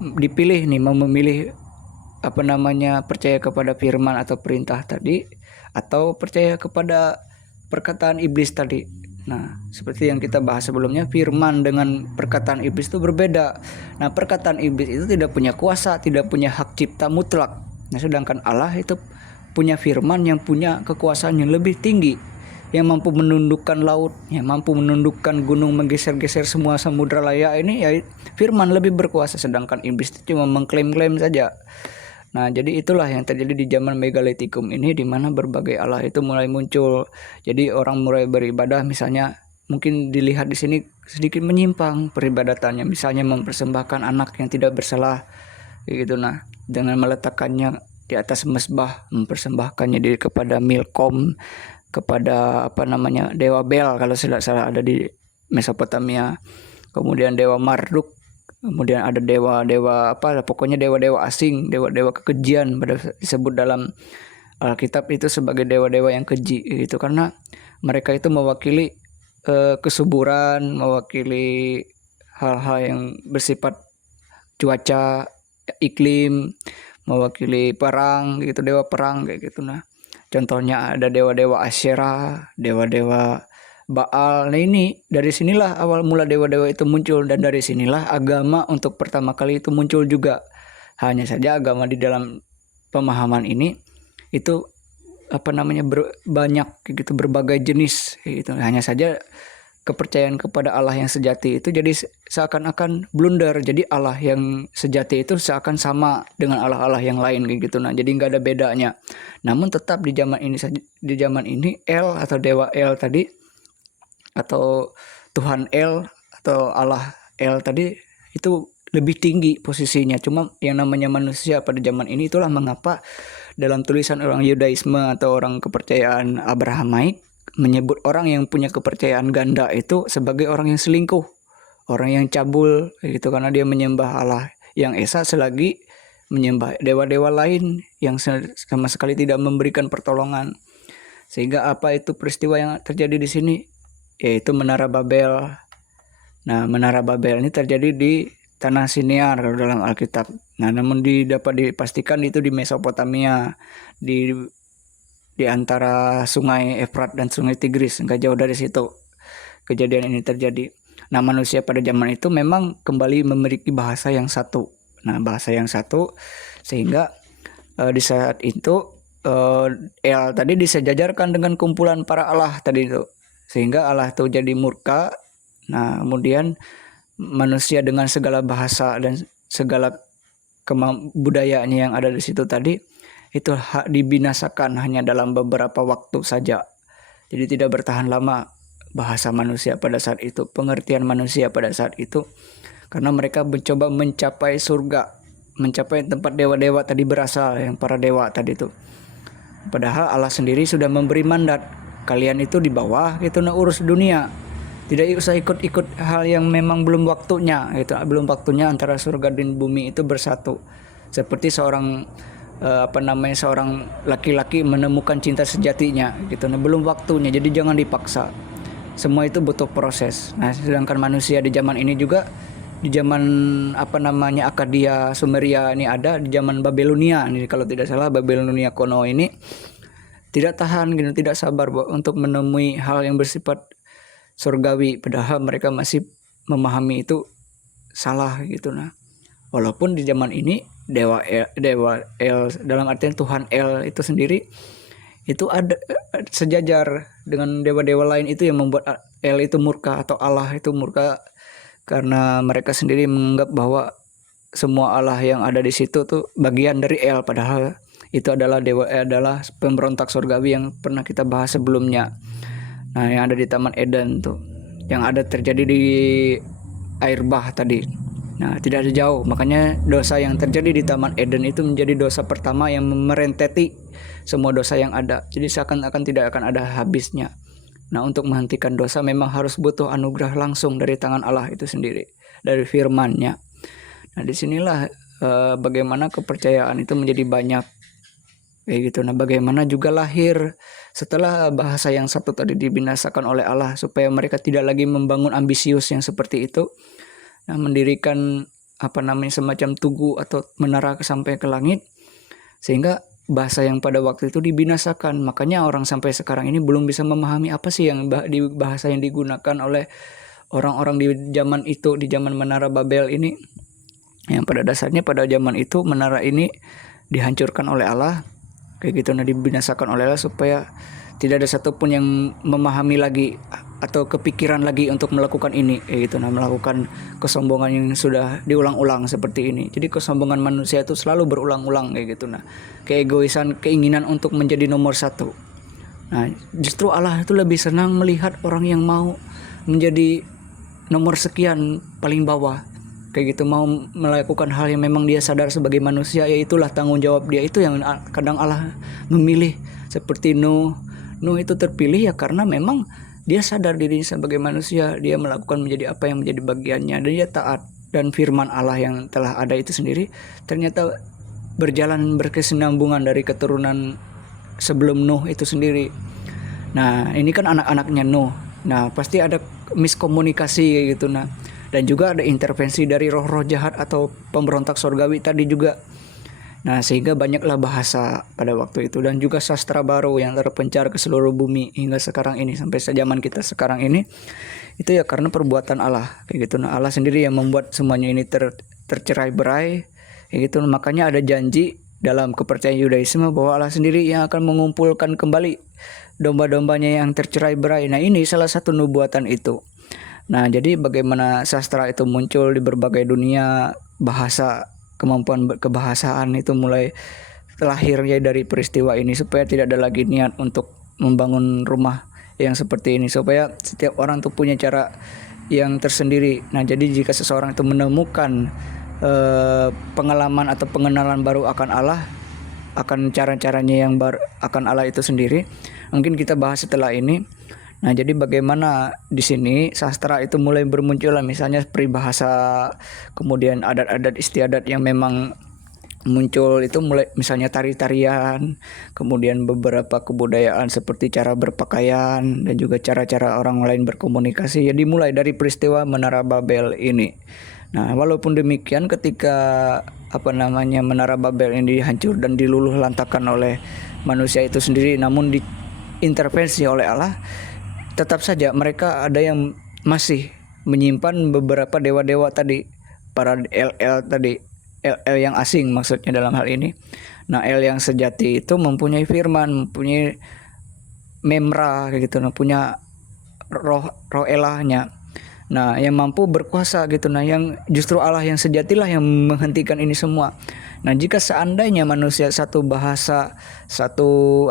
dipilih mau memilih percaya kepada firman atau perintah tadi, atau percaya kepada perkataan iblis tadi. Nah, seperti yang kita bahas sebelumnya, firman dengan perkataan iblis itu berbeda. Nah, perkataan iblis itu tidak punya kuasa, tidak punya hak cipta mutlak. Nah, sedangkan Allah itu punya firman yang punya kekuasaan yang lebih tinggi, yang mampu menundukkan laut, yang mampu menundukkan gunung, menggeser-geser semua samudra raya ini, ya firman lebih berkuasa, sedangkan iblis itu cuma mengklaim-klaim saja. Nah, jadi itulah yang terjadi di zaman megalitikum ini, di mana berbagai Allah itu mulai muncul. Jadi orang mulai beribadah, misalnya mungkin dilihat di sini sedikit menyimpang peribadatannya, misalnya mempersembahkan anak yang tidak bersalah, gitu. Nah, dengan meletakkannya di atas mezbah, mempersembahkannya diri kepada Milkom, kepada dewa Bel kalau tidak salah ada di Mesopotamia, kemudian dewa Marduk, kemudian ada dewa-dewa pokoknya dewa-dewa asing, dewa-dewa kekejian pada disebut dalam Alkitab itu sebagai dewa-dewa yang keji gitu, karena mereka itu mewakili kesuburan, mewakili hal-hal yang bersifat cuaca, iklim, mewakili perang gitu, dewa perang kayak gitu. Nah, contohnya ada dewa-dewa Asyera, dewa-dewa Baal. Nah, ini dari sinilah awal mula dewa-dewa itu muncul, dan dari sinilah agama untuk pertama kali itu muncul juga. Hanya saja agama di dalam pemahaman ini itu banyak gitu, berbagai jenis gitu. Hanya saja kepercayaan kepada Allah yang sejati itu jadi seakan-akan blunder. Jadi Allah yang sejati itu seakan sama dengan Allah-Allah yang lain kayak gitu. Nah, jadi nggak ada bedanya. Namun tetap di zaman ini El atau dewa El tadi, atau Tuhan El atau Allah El tadi itu lebih tinggi posisinya. Cuma yang namanya manusia pada zaman ini, itulah mengapa dalam tulisan orang Yudaisme atau orang kepercayaan Abrahamaik menyebut orang yang punya kepercayaan ganda itu sebagai orang yang selingkuh, orang yang cabul gitu, karena dia menyembah Allah yang esa selagi menyembah dewa-dewa lain yang sama sekali tidak memberikan pertolongan. Sehingga apa itu peristiwa yang terjadi di sini, yaitu Menara Babel. Nah, Menara Babel ini terjadi di tanah Sinear kalau dalam Alkitab. Nah, namun dapat dipastikan itu di Mesopotamia, di antara sungai Efrat dan sungai Tigris, nggak jauh dari situ kejadian ini terjadi. Nah, manusia pada zaman itu memang kembali memiliki bahasa yang satu. Nah, bahasa yang satu sehingga di saat itu El tadi disejajarkan dengan kumpulan para Allah tadi itu, sehingga Allah itu jadi murka. Nah, kemudian manusia dengan segala bahasa dan segala budayaannya yang ada di situ tadi itu dibinasakan hanya dalam beberapa waktu saja. Jadi tidak bertahan lama bahasa manusia pada saat itu, pengertian manusia pada saat itu, karena mereka mencoba mencapai surga, mencapai tempat dewa-dewa tadi berasal, yang para dewa tadi itu. Padahal Allah sendiri sudah memberi mandat, kalian itu di bawah gitu, urus dunia, tidak usah ikut-ikut hal yang memang belum waktunya gitu. Belum waktunya antara surga dan bumi itu bersatu, seperti seorang seorang laki-laki menemukan cinta sejatinya gitu. Nah, belum waktunya, jadi jangan dipaksa. Semua itu butuh proses. Nah, sedangkan manusia di zaman ini juga, di zaman Akadia, Sumeria ini ada, di zaman Babilonia ini kalau tidak salah, Babilonia kuno ini tidak tahan gitu, tidak sabar untuk menemui hal yang bersifat surgawi, padahal mereka masih memahami itu salah gitu. Nah, walaupun di zaman ini dewa El dalam artian Tuhan El itu sendiri itu ada sejajar dengan dewa-dewa lain itu, yang membuat El itu murka atau Allah itu murka, karena mereka sendiri menganggap bahwa semua Allah yang ada di situ tuh bagian dari El, padahal itu adalah adalah pemberontak surgawi yang pernah kita bahas sebelumnya. Nah, yang ada di Taman Eden tuh, yang ada terjadi di air bah tadi. Nah, tidak ada jauh, makanya dosa yang terjadi di Taman Eden itu menjadi dosa pertama yang merenteti semua dosa yang ada. Jadi seakan-akan tidak akan ada habisnya. Nah, untuk menghentikan dosa memang harus butuh anugerah langsung dari tangan Allah itu sendiri, dari firman-Nya. Nah, disinilah bagaimana kepercayaan itu menjadi banyak kayak gitu. Nah, bagaimana juga lahir setelah bahasa yang satu tadi dibinasakan oleh Allah, supaya mereka tidak lagi membangun ambisius yang seperti itu. Nah, mendirikan semacam tugu atau menara sampai ke langit, sehingga bahasa yang pada waktu itu dibinasakan. Makanya orang sampai sekarang ini belum bisa memahami apa sih yang di bahasa yang digunakan oleh orang-orang di zaman itu, di zaman Menara Babel ini. Yang pada dasarnya pada zaman itu menara ini dihancurkan oleh Allah, kayak gitu, nah dibinasakan oleh Allah supaya tidak ada satupun yang memahami lagi atau kepikiran lagi untuk melakukan ini, kayak gitu, nah melakukan kesombongan yang sudah diulang-ulang seperti ini. Jadi kesombongan manusia itu selalu berulang-ulang kayak gitu, nah keegoisan, keinginan untuk menjadi nomor satu. Nah justru Allah itu lebih senang melihat orang yang mau menjadi nomor sekian paling bawah, kayak gitu, mau melakukan hal yang memang dia sadar sebagai manusia, yaitulah tanggung jawab dia. Itu yang kadang Allah memilih. Seperti Nuh itu terpilih ya karena memang dia sadar dirinya sebagai manusia, dia melakukan menjadi apa yang menjadi bagiannya, dan dia taat. Dan firman Allah yang telah ada itu sendiri ternyata berjalan berkesinambungan dari keturunan sebelum Nuh itu sendiri. Nah ini kan anak-anaknya Nuh, nah pasti ada miskomunikasi kayak gitu. Nah dan juga ada intervensi dari roh-roh jahat atau pemberontak surgawi tadi juga. Nah sehingga banyaklah bahasa pada waktu itu, dan juga sastra baru yang terpencar ke seluruh bumi hingga sekarang ini, sampai zaman kita sekarang ini. Itu ya karena perbuatan Allah kayak gitu. Nah Allah sendiri yang membuat semuanya ini tercerai-berai kayak gitu. Makanya ada janji dalam kepercayaan Yudaisme bahwa Allah sendiri yang akan mengumpulkan kembali domba-dombanya yang tercerai-berai. Nah ini salah satu nubuatan itu. Nah jadi bagaimana sastra itu muncul di berbagai dunia, bahasa, kemampuan kebahasaan itu mulai lahirnya dari peristiwa ini, supaya tidak ada lagi niat untuk membangun rumah yang seperti ini, supaya setiap orang tuh punya cara yang tersendiri. Nah jadi jika seseorang itu menemukan pengalaman atau pengenalan baru akan Allah, akan cara-caranya yang baru akan Allah itu sendiri, mungkin kita bahas setelah ini. Nah jadi bagaimana di sini sastra itu mulai bermunculan, misalnya peribahasa, kemudian adat-adat istiadat yang memang muncul itu mulai, misalnya tari-tarian, kemudian beberapa kebudayaan seperti cara berpakaian dan juga cara-cara orang lain berkomunikasi. Jadi mulai dari peristiwa Menara Babel ini. Nah walaupun demikian ketika Menara Babel ini dihancur dan diluluh lantakan oleh manusia itu sendiri, namun diintervensi oleh Allah, tetap saja mereka ada yang masih menyimpan beberapa dewa-dewa tadi, para el tadi, el yang asing maksudnya dalam hal ini. Nah el yang sejati itu mempunyai firman, mempunyai memra kayak gitu, nah, punya roh elahnya, nah yang mampu berkuasa gitu. Nah yang justru Allah yang sejatilah yang menghentikan ini semua. Nah jika seandainya manusia satu bahasa, satu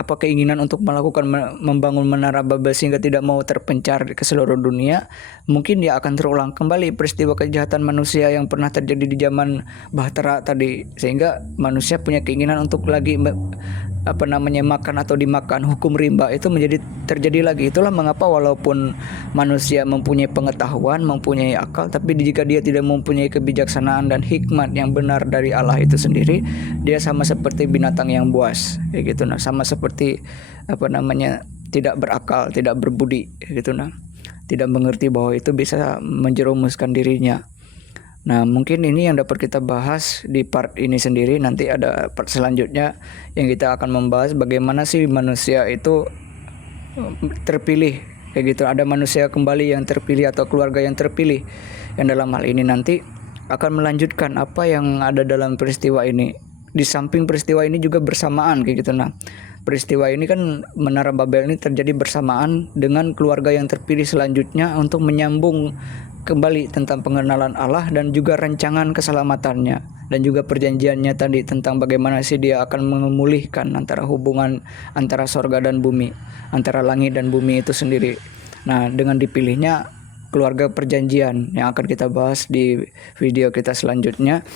keinginan untuk melakukan membangun Menara Babel sehingga tidak mau terpencar ke seluruh dunia, mungkin dia akan terulang kembali peristiwa kejahatan manusia yang pernah terjadi di zaman Bahtera tadi, sehingga manusia punya keinginan untuk lagi makan atau dimakan. Hukum rimba itu terjadi lagi. Itulah mengapa walaupun manusia mempunyai pengetahuan, mempunyai akal, tapi jika dia tidak mempunyai kebijaksanaan dan hikmat yang benar dari Allah itu sendiri, dia sama seperti binatang yang buas kayak gitu. Nah sama seperti tidak berakal, tidak berbudi kayak gitu. Nah tidak mengerti bahwa itu bisa menjerumuskan dirinya. Nah mungkin ini yang dapat kita bahas di part ini sendiri. Nanti ada part selanjutnya yang kita akan membahas bagaimana sih manusia itu terpilih kayak gitu. Ada manusia kembali yang terpilih atau keluarga yang terpilih, yang dalam hal ini nanti akan melanjutkan apa yang ada dalam peristiwa ini. Di samping peristiwa ini juga bersamaan kayak gitu. Nah peristiwa ini kan Menara Babel ini terjadi bersamaan dengan keluarga yang terpilih selanjutnya untuk menyambung kembali tentang pengenalan Allah dan juga rancangan keselamatannya, dan juga perjanjiannya tadi tentang bagaimana sih dia akan memulihkan antara hubungan antara sorga dan bumi, antara langit dan bumi itu sendiri. Nah dengan dipilihnya keluarga perjanjian yang akan kita bahas di video kita selanjutnya.